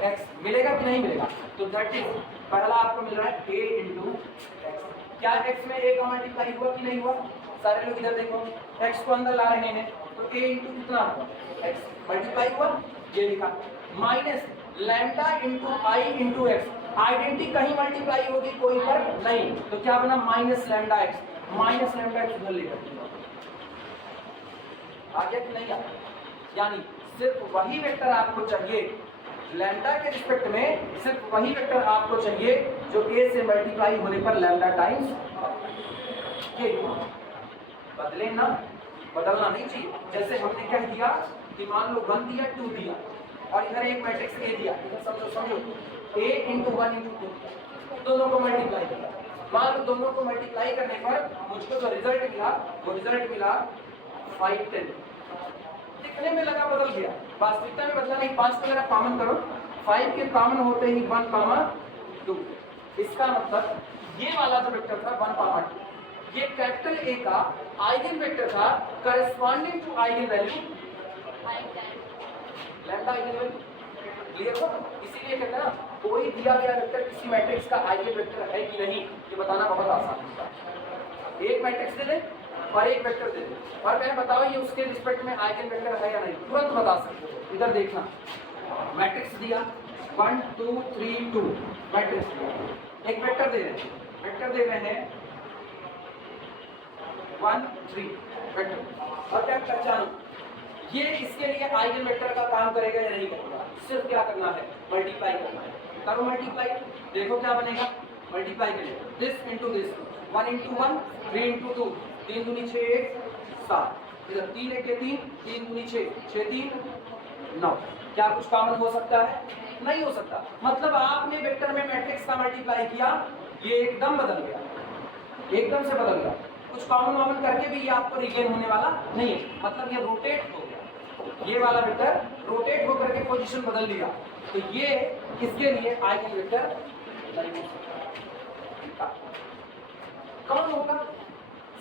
एक्स मिलेगा कि नहीं मिलेगा? तो दैट इज पहला आपको मिल रहा है a इंटू एक्स। क्या x में a का मल्टीप्लाई हुआ कि नहीं हुआ? सारे लोग इधर देखो, x को अंदर ला रहे हैं तो a इंटू कितना हुआ? x मल्टीप्लाई हुआ, ये लिखा माइनस लैम्डा इंटू आई इंटू एक्स। आइडेंटिटी कहीं मल्टीप्लाई होगी कोई पर नहीं, तो क्या बना? Minus lambda x. Minus lambda x उधर लेकर आ गया कि नहीं आया? यानी सिर्फ वही वेक्टर आपको चाहिए, लैम्डा के रिस्पेक्ट में सिर्फ वही वेक्टर आपको चाहिए जो a से मल्टीप्लाई होने पर लैम्डा टाइम्स के बदले ना, बदलना नहीं चाहिए। जैसे हमने क्या दिया कि मान लो 1 दिया 2 दिया और इधर एक मैट्रिक्स A दिया, इधर समझो A इंटू 1 इंटू 2, दोनों को मल्टीप्लाई किया। मान लो दोनों को मल्टीप्लाई करने पर मुझको जो रिजल्ट मिला वो रिजल्ट मिला 5 10। दिखने में लगा बदल गया, वास्तविकता में बदला नहीं। 5 को जरा कॉमन करो, 5 के कॉमन होते ही 1 2। इसका मतलब ये वाला जो वेक्टर था 1 2, ये कैपिटल A का आइगन वेक्टर था corresponding to eigen value lambda eigen value. Clear हो? इसीलिए कहते हैं ना कोई दिया गया वेक्टर किसी मैट्रिक्स का आइगन वेक्टर है कि नहीं, ये बताना बहुत आसान होता है। एक मैट्रिक्स दे दे और एक वेक्टर दे दे और कहें बताओ ये उसके रिस्पेक्ट में आइगन वेक्टर है या नहीं, तुरंत बता सकते हो। इधर देखना, मैट्रिक्स दिया 1 2 3 2 मैट्रिक्स दिया, एक वेक्टर दे रहे हैं, वेक्टर दे रहे हैं 1 3 वेक्टर। और क्या पहचानो ये इसके लिए आइगन वेक्टर का काम करेगा या नहीं करेगा? सिर्फ क्या करना है? मल्टीप्लाई करना है। करो मल्टीप्लाई, देखो क्या बनेगा? मल्टीप्लाई करिए this into this, 1 into 1 3 into 2, 3 दूनी 6 1 7, इधर 3 1 3, 3 दूनी 6 6 3 9। क्या कुछ कॉमन हो सकता है? नहीं हो सकता। मतलब आपने वेक्टर में मैट्रिक्स का मल्टीप्लाई किया, ये एकदम बदल गया, एकदम से बदल गया। कुछ कॉमन वॉमन करके भी ये आपको रिगेन होने वाला नहीं है, मतलब ये रोटेट हो गया, ये वाला वेक्टर रोटेट होकर के पोजीशन बदल लिया, तो ये इसके लिए आइगन वेक्टर नहीं हो सकता। कौन होगा?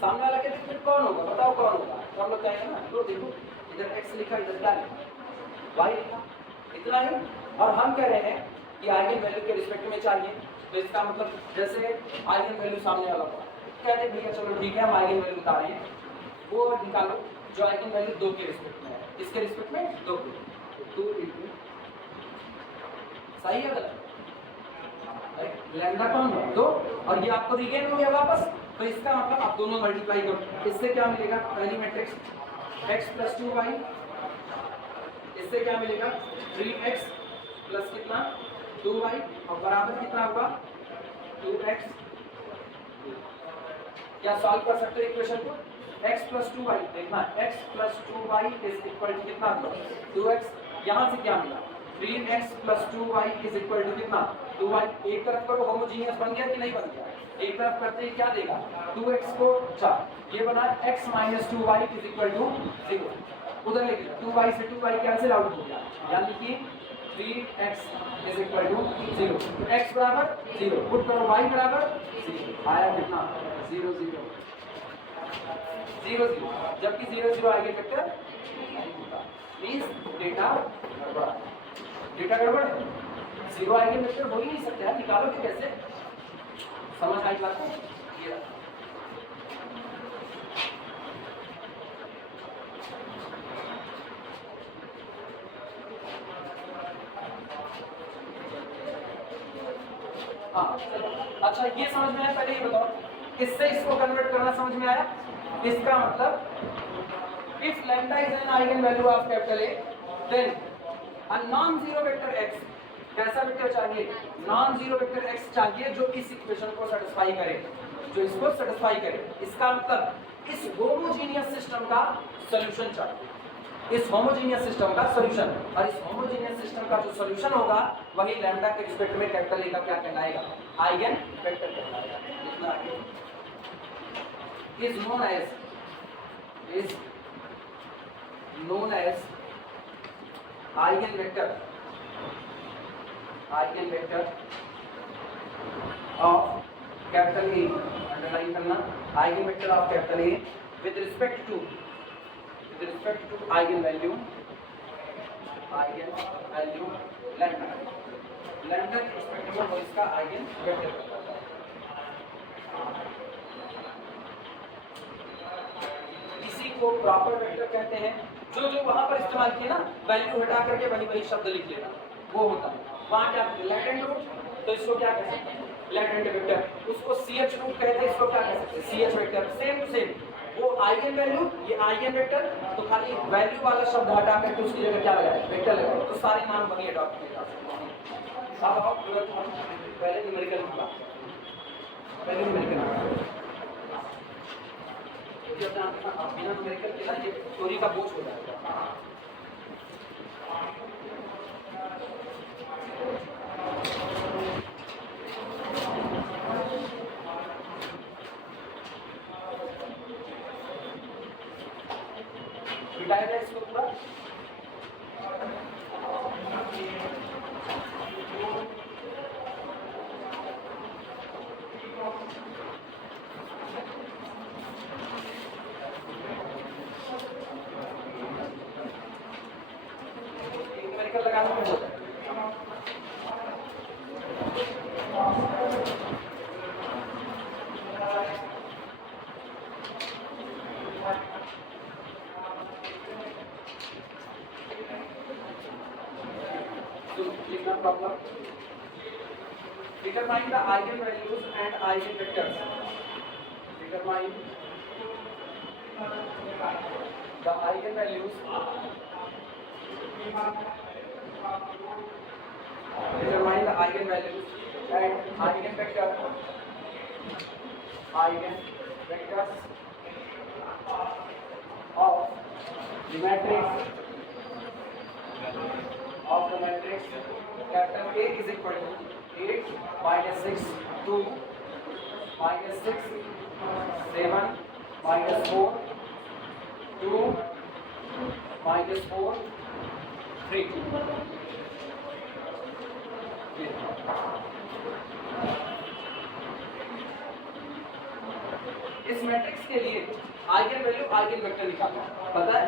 सामने वाला के रिस्पेक्ट कौन होगा? बताओ कौन होगा? तो हम लोग कहेंगे ना, तो देखो इधर x लिखा, इधर क्या लिखा? y लिखा, इतना ही। और हम कह रहे हैं कि आइगन वैल्यू के रिस्पेक्ट में चाहिए, तो इसका मतलब जैसे आइगन वैल्यू सामने वाला होगा, कहते हैं भैया चलो ठीक है हम आइगन वैल्यू बता रहे हैं, वो निकालो जो आइगन वैल्यू 2 के रिस्पेक्ट में है, इसके रिस्पेक्ट में 2 इंटू सही है गलत? लैम्डा कौन है? 2, और ये आपको रिगेन हो गया वापस, तो इसका मतलब आप दोनों मल्टीप्लाई करो। इससे क्या मिलेगा? पहली मैट्रिक्स x प्लस 2y, इससे क्या मिलेगा? 3x प्लस कितना? 2y, और बराबर कितना होगा? 2x। क्या सॉल्व कर सकते हो इक्वेशन को? x प्लस 2y, देखना x plus 2y is equal to कितना हुआ? 2x। यहाँ से क्या मिला? 3x plus 2y is equal to कितना? 2y। एक तरफ करो, होमोजीनियस बन गया कि नहीं बन गया? एक तरफ करते ही क्या देगा? 2x को 4, ये बना x minus 2y is equal to 0। उधर लेके 2y से 2y कैंसिल आउट हो गया, यानी कि 3x इज इक्वल टू 0। तो x बराबर 0, पुट करो y बराबर 0, आया कितना? 0 0 0 0, जबकि 0 0 आइगन वेक्टर नहीं होता, मींस डेटा गड़बड़, डेटा गड़बड़ है, 0 आइगन वेक्टर हो ही नहीं सकते। निकालोगे कैसे? समझ आई बात? ये हाँ, अच्छा ये समझ में आया? पहले ये बताओ, इससे इसको कन्वर्ट करना समझ में आया? इसका मतलब if lambda is an eigen value of capital A, then a non zero vector x, कैसा वेक्टर चाहिए? नॉन जीरो वेक्टर x चाहिए जो इस इक्वेशन को सेटिस्फाई करे, जो इसको सेटिस्फाई करे। इसका मतलब इस होमोजीनियस सिस्टम का सॉल्यूशन चाहिए, इस होमोजीनियस सिस्टम का सॉल्यूशन, और इस होमोजीनियस सिस्टम का जो सॉल्यूशन होगा वही लैम्डा के रिस्पेक्ट में कैपिटल ए का क्या कहलाएगा? आइगन वेक्टर कहलाएगा। इतना आगे is known as eigenvector of capital A underline करना, eigen vector of capital A with respect to eigen value lambda के रिस्पेक्ट में वो इसका आइगन वेक्टर करता है। इसी को प्रॉपर वेक्टर कहते हैं। जो वहां पर इस्तेमाल किए ना, वैल्यू हटा करके वही शब्द लिख लेना, वो होता है। वहां क्या लैटेंट रूट, तो इसको क्या कह सकते हैं, लैटेंट वेक्टर। उसको CH रूट कहते हैं, इसको क्या कह सकते हैं, CH vector. Same to same वो आइगन वैल्यू, ये आइगन वेक्टर, तो खाली वैल्यू वाला शब्द हटा करके उसकी जगह क्या लगाए, वेक्टर लगाए, तो सारे नाम वही अडॉप्ट किए जा सकते हैं। अब आओ तुरंत हम पहले न्यूमेरिकल की बात, पहले न्यूमेरिकल बिना न्यूमेरिकल के ना ये थ्योरी का बोझ हो जाएगा। मिटाया जाए इसको पूरा। न्यूमेरिकल लगाने में होता है। Problem. Determine the eigenvalues and eigenvectors. Determine the eigenvalues. Determine the eigenvalues and eigenvectors. Eigenvectors of the matrix. Of the matrix capital A is equal to 8 minus 6 2 minus 6 7 minus 4 2 minus 4 3। इस matrix के लिए eigen value eigen vector निकालना पता है।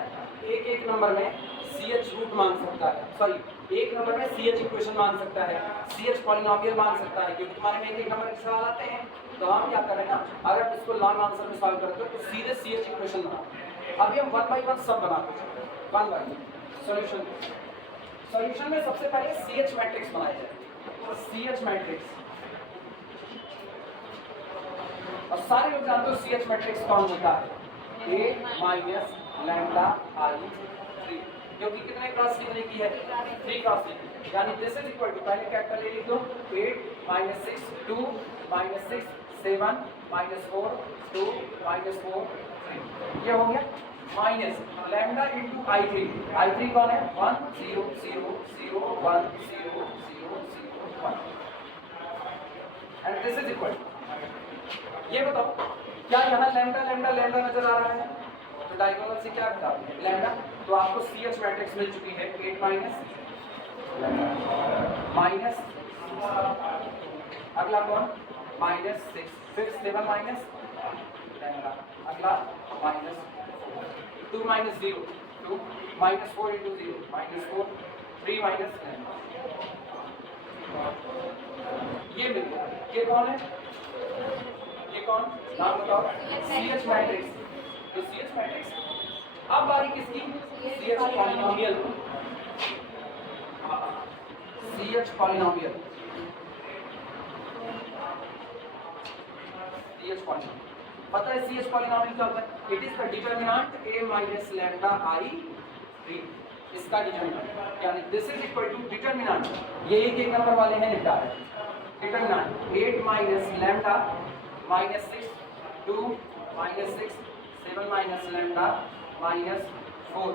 एक number में CH root मान सकता है, सॉरी एक नंबर में CH इक्वेशन मान सकता है, CH पॉलिनोमियल मान सकता है, क्योंकि तुम्हारे में एक नंबर के सवाल आते हैं। तो हम क्या करें ना, अगर इसको लॉन्ग आंसर में सॉल्व करते हो तो सीधे CH इक्वेशन बनाओ। अभी हम 1 बाय 1 सब बनाते हैं, 1 बाय 1 सॉल्यूशन में सबसे पहले CH मैट्रिक्स बनाया जाए। CH मैट्रिक्स, और सारे लोग जानते हो CH मैट्रिक्स कौन होता है, A माइनस लैम्डा I 3, क्योंकि कितने क्रॉस लिखने की है, 3 क्रॉस लिखने, यानी दिस इज इक्वल टू, पहले कैपिटल A लिख दो, 8 माइनस 6 2 माइनस 6 7 माइनस 4 2 माइनस 4 3, ये हो गया। माइनस लैम्डा इंटू I3 कौन है, 1 0 0 0 1 0 0 0 1, एंड दिस इज इक्वल। ये बताओ क्या यहाँ लैम्डा नजर आ रहा है, तो डायगोनल से क्या बता लैम्डा, तो आपको CH मैट्रिक्स मिल चुकी है 8 माइनस अगला कौन माइनस 6, फिर 7 माइनस लैम्डा, अगला minus 2 minus 0 2 minus 4 into 0 minus 4 3 minus lambda, ये मिल गया। ये कौन है, ये कौन, नाम बताओ, CH मैट्रिक्स। तो CH मैट्रिक्स, अब बारी किसकी, CH polynomial, CH polynomial, CH polynomial पता है CH पॉलिनोमियल क्या होता है, it is the determinant A minus lambda I3, इसका डिटरमिनेंट, यानी this is equal to determinant, ये एक नंबर वाले हैं निपटा रहे, determinant 8 minus lambda minus 6 2 minus 6 7 minus lambda minus 4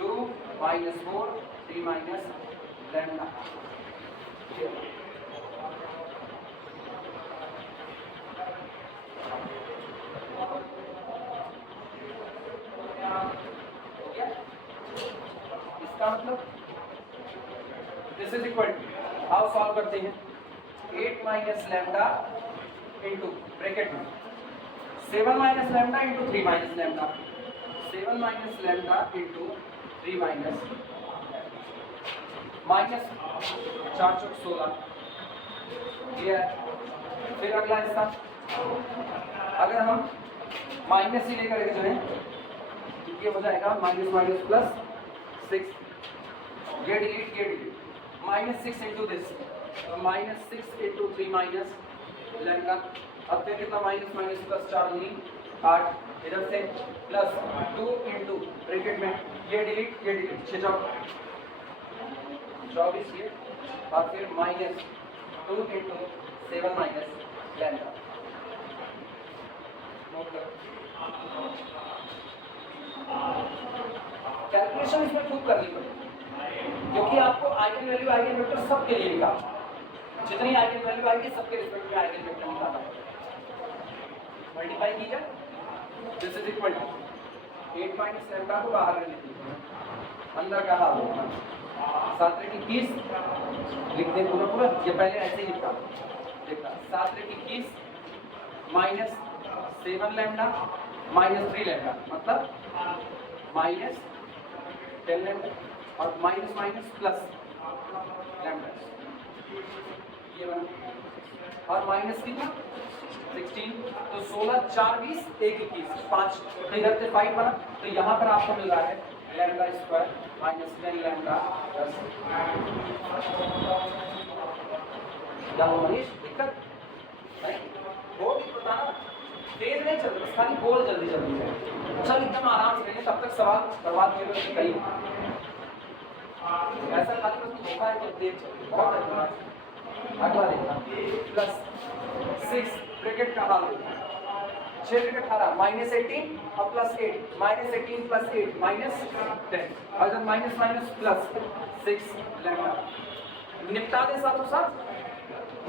2 minus 4 3 minus lambda. इसका मतलब दिस इज इक्वल टू, आओ सॉल्व करते हैं, 8 माइनस लैम्डा इंटू ब्रैकेट में 7 minus lambda into 3 minus lambda, 7 minus lambda into 3 minus minus 4 चौक 16, ये है। फिर अगला हिस्सा, अगर हम माइनस ही लेकर के जाएं तो ये हो जाएगा माइनस माइनस प्लस 6, ये delete minus 6 into this, minus 6 into 3 minus lambda. अब फिर कितना माइनस माइनस प्लस 4 दूनी 8, इधर से प्लस 2 इंटू ब्रैकेट में ये डिलीट 6 चौक 24, ये और फिर minus 2 into 7 minus lambda. Calculation इसमें खूब करनी पड़ेगी क्योंकि आपको आइगन वैल्यू आइगन वेक्टर सबके लिए निकालना, जितनी आइगन वैल्यू आएगी सबके रिस्पेक्ट में आइगन वेक्टर निकालना है। मल्टीप्लाई कीजिए, this is equal to 8 minus lambda को बाहर ले लीजिए, अंदर का हाल 7 की 30 लिख दे पूरा, ये पहले ऐसे ही लिखा देखा 7 की 30 माइनस 7 लैम्डा माइनस 3 लैम्डा मतलब माइनस 10 लैम्डा और माइनस माइनस प्लस लैम्डा, ये बना और माइनस कितना 16, तो 16 4 20 1 21 5, तो इधर से 5 बना, तो यहाँ पर आपको मिल रहा है lambda square minus 10 lambda plus. क्या हो मनीष, दिक्कत नहीं वो भी बताना, तेज नहीं चल रहा, खाली बोल जल्दी जल्दी है। चल एकदम आराम से लेंगे, तब तक सवाल बर्बाद किए कहीं ऐसा खाली बस धोखा है तो तेज बहुत धन्यवाद। अगला देखना प्लस 6 ब्रैकेट का हाल 6 ब्रैकेट 18 माइनस 18 और प्लस 8 माइनस 18 प्लस 8 माइनस 10 और इधर माइनस माइनस प्लस 6 लैम्डा। निपटा दे साथों साथ,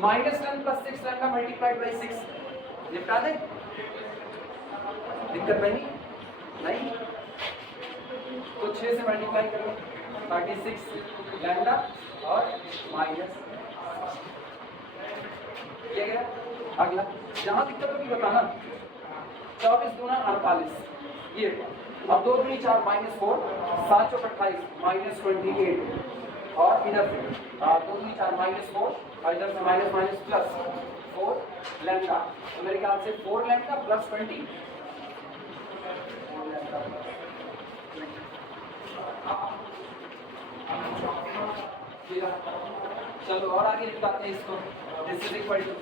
minus 10 plus 6 lambda multiplied by 6 निपटा दे, दिक्कत नहीं तो 6 से मल्टीप्लाई करो 36 लैम्डा और माइनस ये गया। अगला जहां दिक्कत होगी बताना, 24 दूना 48 ये, अब 2 दूनी 4 माइनस 4 7 चौक 28 माइनस 28 और इधर से 2 दूनी 4 माइनस 4 और इधर से माइनस माइनस प्लस 4 लैम्डा, तो मेरे ख्याल से 4 लैम्डा प्लस 20 चलो और आगे लिखते हैं इसको, दिस इज इक्वल टू,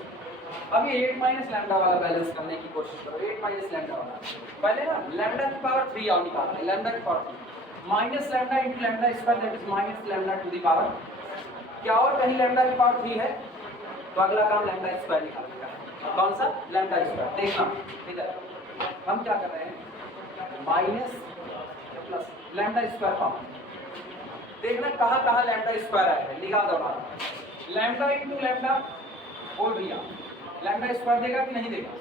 अब ये 8 माइनस लैम्डा वाला बैलेंस करने की कोशिश करो। 8 माइनस लैम्डा वाला पहले ना लैम्डा की पावर 3 आओ निकालते हैं, लैम्डा की power 3 minus lambda into lambda square that is minus lambda two the power, क्या और कहीं लैम्डा की पावर 3 है तो अगला काम लैम्डा स्क्वायर निकालने का, कौन सा लैम्डा स्क्वायर। देखना इधर हम क्या कर रहे हैं, minus plus lambda square power, देखना कहाँ कहाँ लैम्डा स्क्वायर आया है, निकाल दो बाहर। लैम्डा इंटू लैम्डा बोल भैया, लैम्डा स्क्वायर देगा कि नहीं देगा,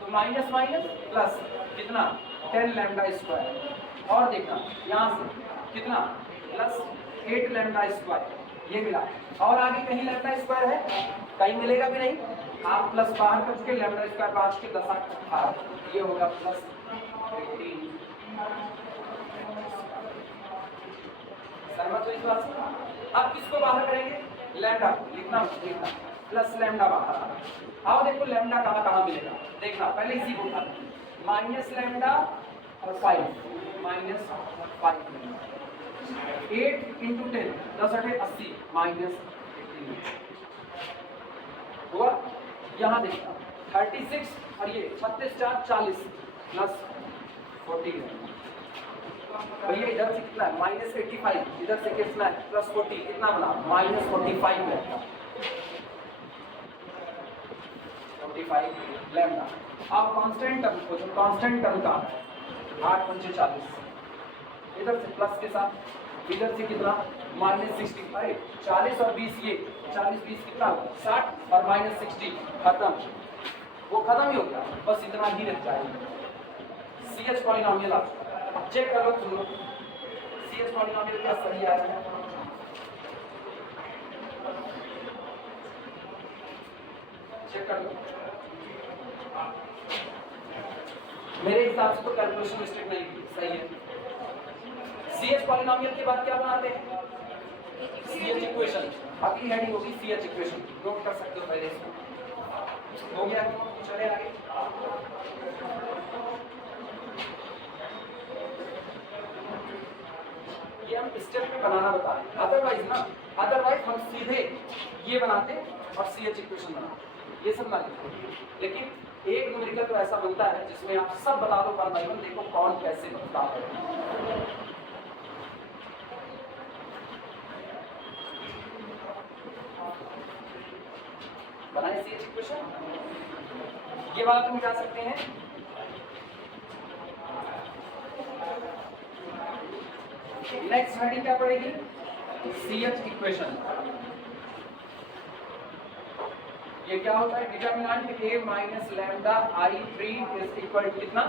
तो माइनस माइनस प्लस कितना 10 लैम्डा स्क्वायर, और देखना यहाँ से कितना प्लस 8 लैम्डा स्क्वायर, ये मिला। और आगे कहीं लैम्डा स्क्वायर है, कहीं मिलेगा भी नहीं, आप प्लस बाहर कर चुके, लैम्डा स्क्वायर 5 के 10 8 18, ये होगा प्लस 18। सहमत हो इस बात से? अब किसको बाहर करेंगे, लैम्डा लिखना प्लस लैम्डा बाहर आ रहा, आओ देखो लैम्डा कहाँ कहाँ मिलेगा, देखना पहले इसी को उठा माइनस लैम्डा और 5 माइनस 5 8 इंटू 10 10 8 80 माइनस 18 हुआ। यहाँ देखना 36 और ये 36 4 40 प्लस 40 भैया इधर से कितना है माइनस 85, इधर से कितना है प्लस 40, कितना बना माइनस 45 लैम्डा, 45 लैम्डा। अब कांस्टेंट टर्म को, जो कांस्टेंट टर्म का है 8 पंचे 40, इधर से प्लस के साथ, इधर से कितना माइनस 65, 40 और 20 ये 40 20 कितना 60 और माइनस 60 खत्म, वो खत्म ही हो गया, बस इतना ही रह जाएगा। CH पॉलिनोमियल आप चेक करो तुम लोग, CH पॉलिनोमियल क्या सही आया है, चेक कर लो। मेरे हिसाब से तो कैलकुलेशन मिस्टेक नहीं की, सही है। सीएच पॉलिनोमियल के बाद क्या बनाते हैं? CH equation. अगली हेडिंग होगी सीएच इक्वेशन, नोट कर सकते हो पहले इसको। हो गया, चले आगे। ये हम स्टेप में बनाना बता रहे हैं, अदरवाइज हम सीधे ये बनाते और सीएच इक्वेशन बनाते, ये सब ना लिखो। लेकिन एक न्यूमेरिकल तो ऐसा बनता है जिसमें आप सब बता दो वन बाय वन, देखो कौन कैसे बनता है। बनाए सीएच इक्वेशन, ये वाला तुम जा सकते हैं। नेक्स्ट हेडिंग क्या पड़ेगी? CH equation. ये क्या होता है? Determinant a minus lambda i3 is equal to कितना?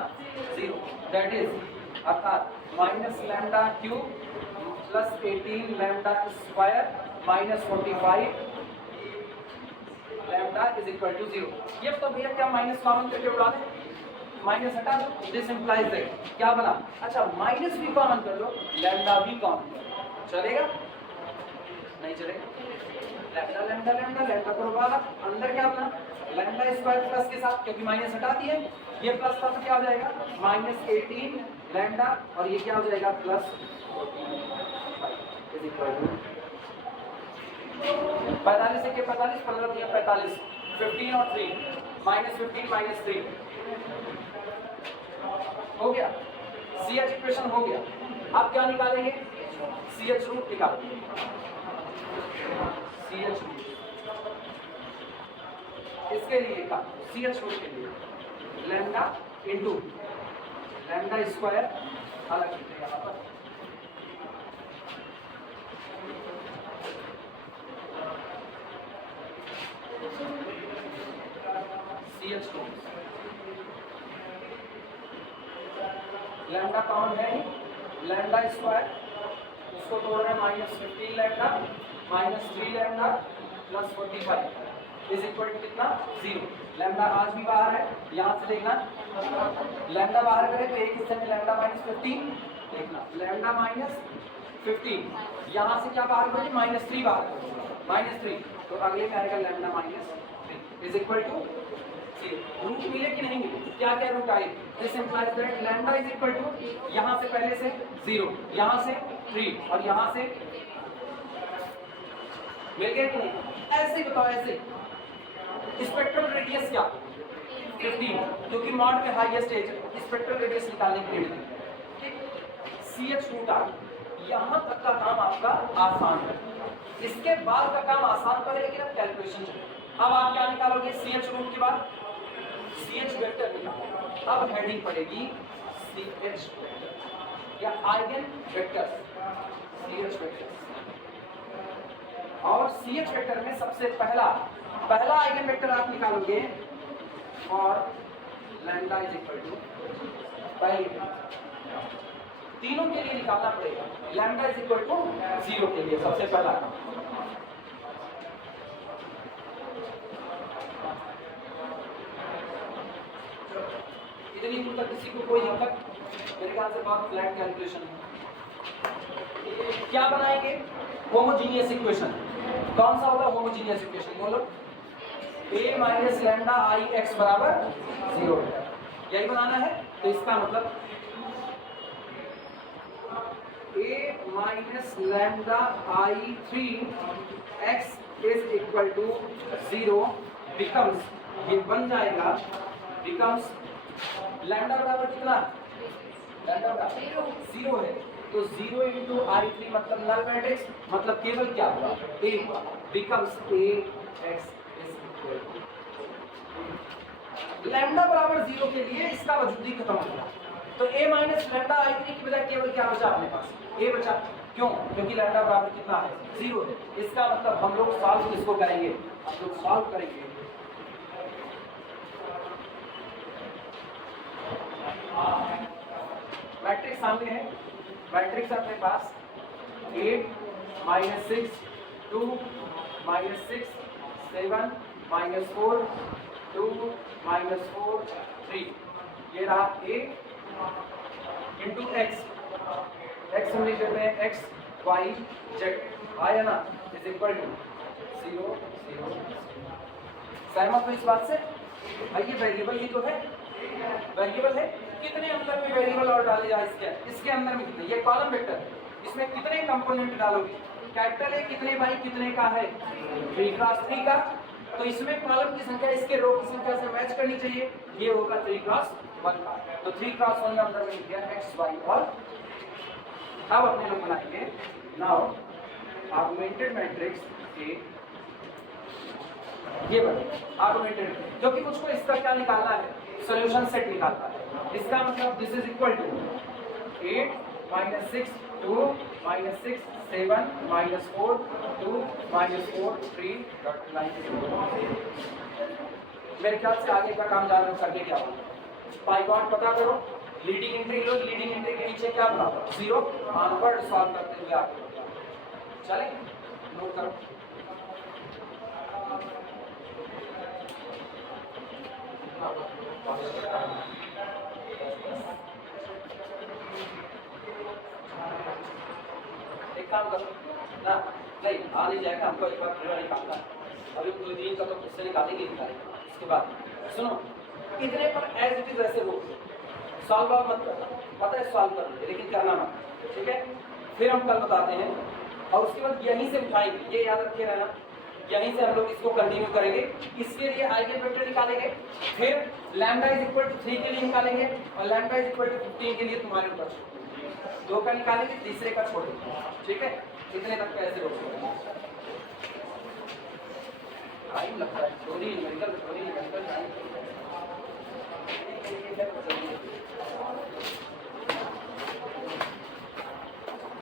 0। दैट इज अर्थात minus lambda cube plus 18 lambda square minus 45 lambda is equal to 0। ये तो भैया क्या माइनस कॉमन करके उड़ा दें, माइनस हटा दो, दिस इंप्लाइज दैट क्या बना? अच्छा माइनस भी कॉमन कर लो, लैम्डा भी कॉमन कर लो, चलेगा? नहीं चलेगा। लैम्डा लैम्डा लैम्डा लैम्डा को उड़ा, अंदर क्या बना? लैम्डा स्क्वायर प्लस के साथ, क्योंकि माइनस हटा दिए, ये प्लस था तो क्या हो जाएगा? माइनस 18 लैम्डा, और ये क्या हो जाएगा? प्लस 45 इज इक्वल टू 45 से 45, 15 दिया 45, 15 और 3 माइनस 15 माइनस 3 हो गया। सीएच इक्वेशन हो गया। अब क्या निकालेंगे? सीएच रूट निकालेंगे। सीएच रूट इसके लिए का सीएच रूट के लिए लैम्डा इंटू लैम्डा स्क्वायर अलग लिखते हैं यहाँ पर, सीएच रूट लैम्डा कॉमन है ही, लैम्डा स्क्वायर उसको तोड़ रहे हैं minus 15 lambda minus 3 lambda plus 45 is equal to कितना? 0। लैम्डा आज भी बाहर है, यहाँ से देखना लैम्डा बाहर करें तो एक हिस्से में लैम्डा माइनस 15 देखना, लैम्डा माइनस 15 यहाँ से क्या बाहर करें? माइनस 3 बाहर, माइनस 3, तो अगले में आएगा lambda minus 3 is equal to 0। Root मिले कि नहीं मिले? क्या क्या रूट आए? This implies that lambda is equal to यहाँ से पहले से 0, यहाँ से 3 और यहाँ से मिल गया कि नहीं? ऐसे ही बताओ, ऐसे स्पेक्ट्रल रेडियस क्या? 15, क्योंकि मॉड में हाईएस्ट एज स्पेक्ट्रल रेडियस निकालने के लिए सीएच रूट आ, यहाँ तक का काम आपका आसान है। इसके बाद का काम आसान तो है, लेकिन अब कैलकुलेशन चाहिए। अब आप क्या निकालोगे? सीएच रूट के बाद सीएच वेक्टर निकालो। अब हेडिंग पड़ेगी सीएच या आइगन वेक्टर्स, सीएच वेक्टर्स। और सीएच वेक्टर में सबसे पहला आइगन वेक्टर आप निकालोगे और लैम्डा इज इक्वल टू पहले तीनों के लिए निकालना पड़ेगा, लैम्डा इज इक्वल टू 0 के लिए सबसे पहला। इतनी दूर तक किसी को कोई दिक्कत? मेरे ख्याल से बहुत फ्लैट कैलकुलेशन है। क्या बनाएंगे? Homogeneous equation. कौन सा होगा होमोजीनियस इक्वेशन? बोलो। a minus lambda I X बराबर 0, यही बनाना है। तो इसका मतलब a minus lambda I 3 X is equal to 0 becomes, ये बन जाएगा बिकम्स लैम्डा बराबर कितना? लैम्डा बराबर 0 है, तो 0 इंटू आई 3 मतलब नल मैट्रिक्स, मतलब केवल क्या हुआ? a हुआ, becomes a x is equal to lambda बराबर 0 के लिए इसका वजूदी खत्म हो गया। तो a माइनस लैम्डा आई 3 की बजाय केवल क्या बचा अपने पास? a बचा। क्यों? क्योंकि लैम्डा बराबर कितना है? 0 है। इसका मतलब हम लोग सॉल्व किसको करेंगे? हम लोग सॉल्व करेंगे मैट्रिक्स सामने है, मैट्रिक्स अपने पास 8 माइनस 6 2 माइनस 6 7 माइनस 4 2 माइनस 4 3, ये रहा a इंटू एक्स, एक्स हम लिख देते हैं एक्स वाई जेड, आया ना, इज इक्वल टू 0 0। सहमत हो इस बात से? भाई ये वेरिएबल ही तो है, वेरिएबल है, कितने अंदर में वेरिएबल और डाले जाए इसके अंदर में कितने, ये कॉलम वेक्टर, इसमें कितने कंपोनेंट डालोगे, कैपिटल है कितने बाई कितने का है 3 क्रॉस 3 का, तो इसमें कॉलम की संख्या इसके रो की संख्या से मैच करनी चाहिए, ये होगा 3 क्रॉस 1 का, तो 3 क्रॉस 1 में अंदर में किया एक्स वाई और अब अपने लोग बनाएंगे नाउ ऑगमेंटेड मैट्रिक्स के, ये बने ऑगमेंटेड, जो कि मुझको इसका क्या निकालना है, सॉल्यूशन सेट निकालना है, इसका मतलब this is equal to 8 minus 6 2 minus 6 7 minus 4 2 minus 4 3 मेरे ख्याल से आगे का काम जान करके क्या होगा, पाइवॉट पता करो, लीडिंग एंट्री लो, लीडिंग एंट्री के नीचे क्या बना 0, ऑनवर्ड सॉल्व करते हुए आगे चले, नोट करो। एक काम करो ना, नहीं आ नहीं जाएगा, हमको एक बार पूरा निकालना है, अभी 2 दिन का तो किससे निकालेंगे, इसके बाद सुनो, इतने पर एज इट इज ऐसे रोक सॉल्व आप मत करना, पता है सॉल्व करना लेकिन करना मत, ठीक है, फिर हम कल बताते हैं, और उसके बाद यहीं से उठाएंगे, ये याद रखे रहना, यहीं से हम लोग इसको कंटिन्यू करेंगे, इसके लिए आइगन वेक्टर निकालेंगे, फिर लैम्डा इज इक्वल टू 3 के लिए निकालेंगे, और लैम्डा इज इक्वल टू 15 के लिए तुम्हारे ऊपर 2 का निकालेंगे, तीसरे का छोड़ेंगे, ठीक है, इतने तक कैसे रोक टाइम लगता है, थोड़ी मेडिकल टाइम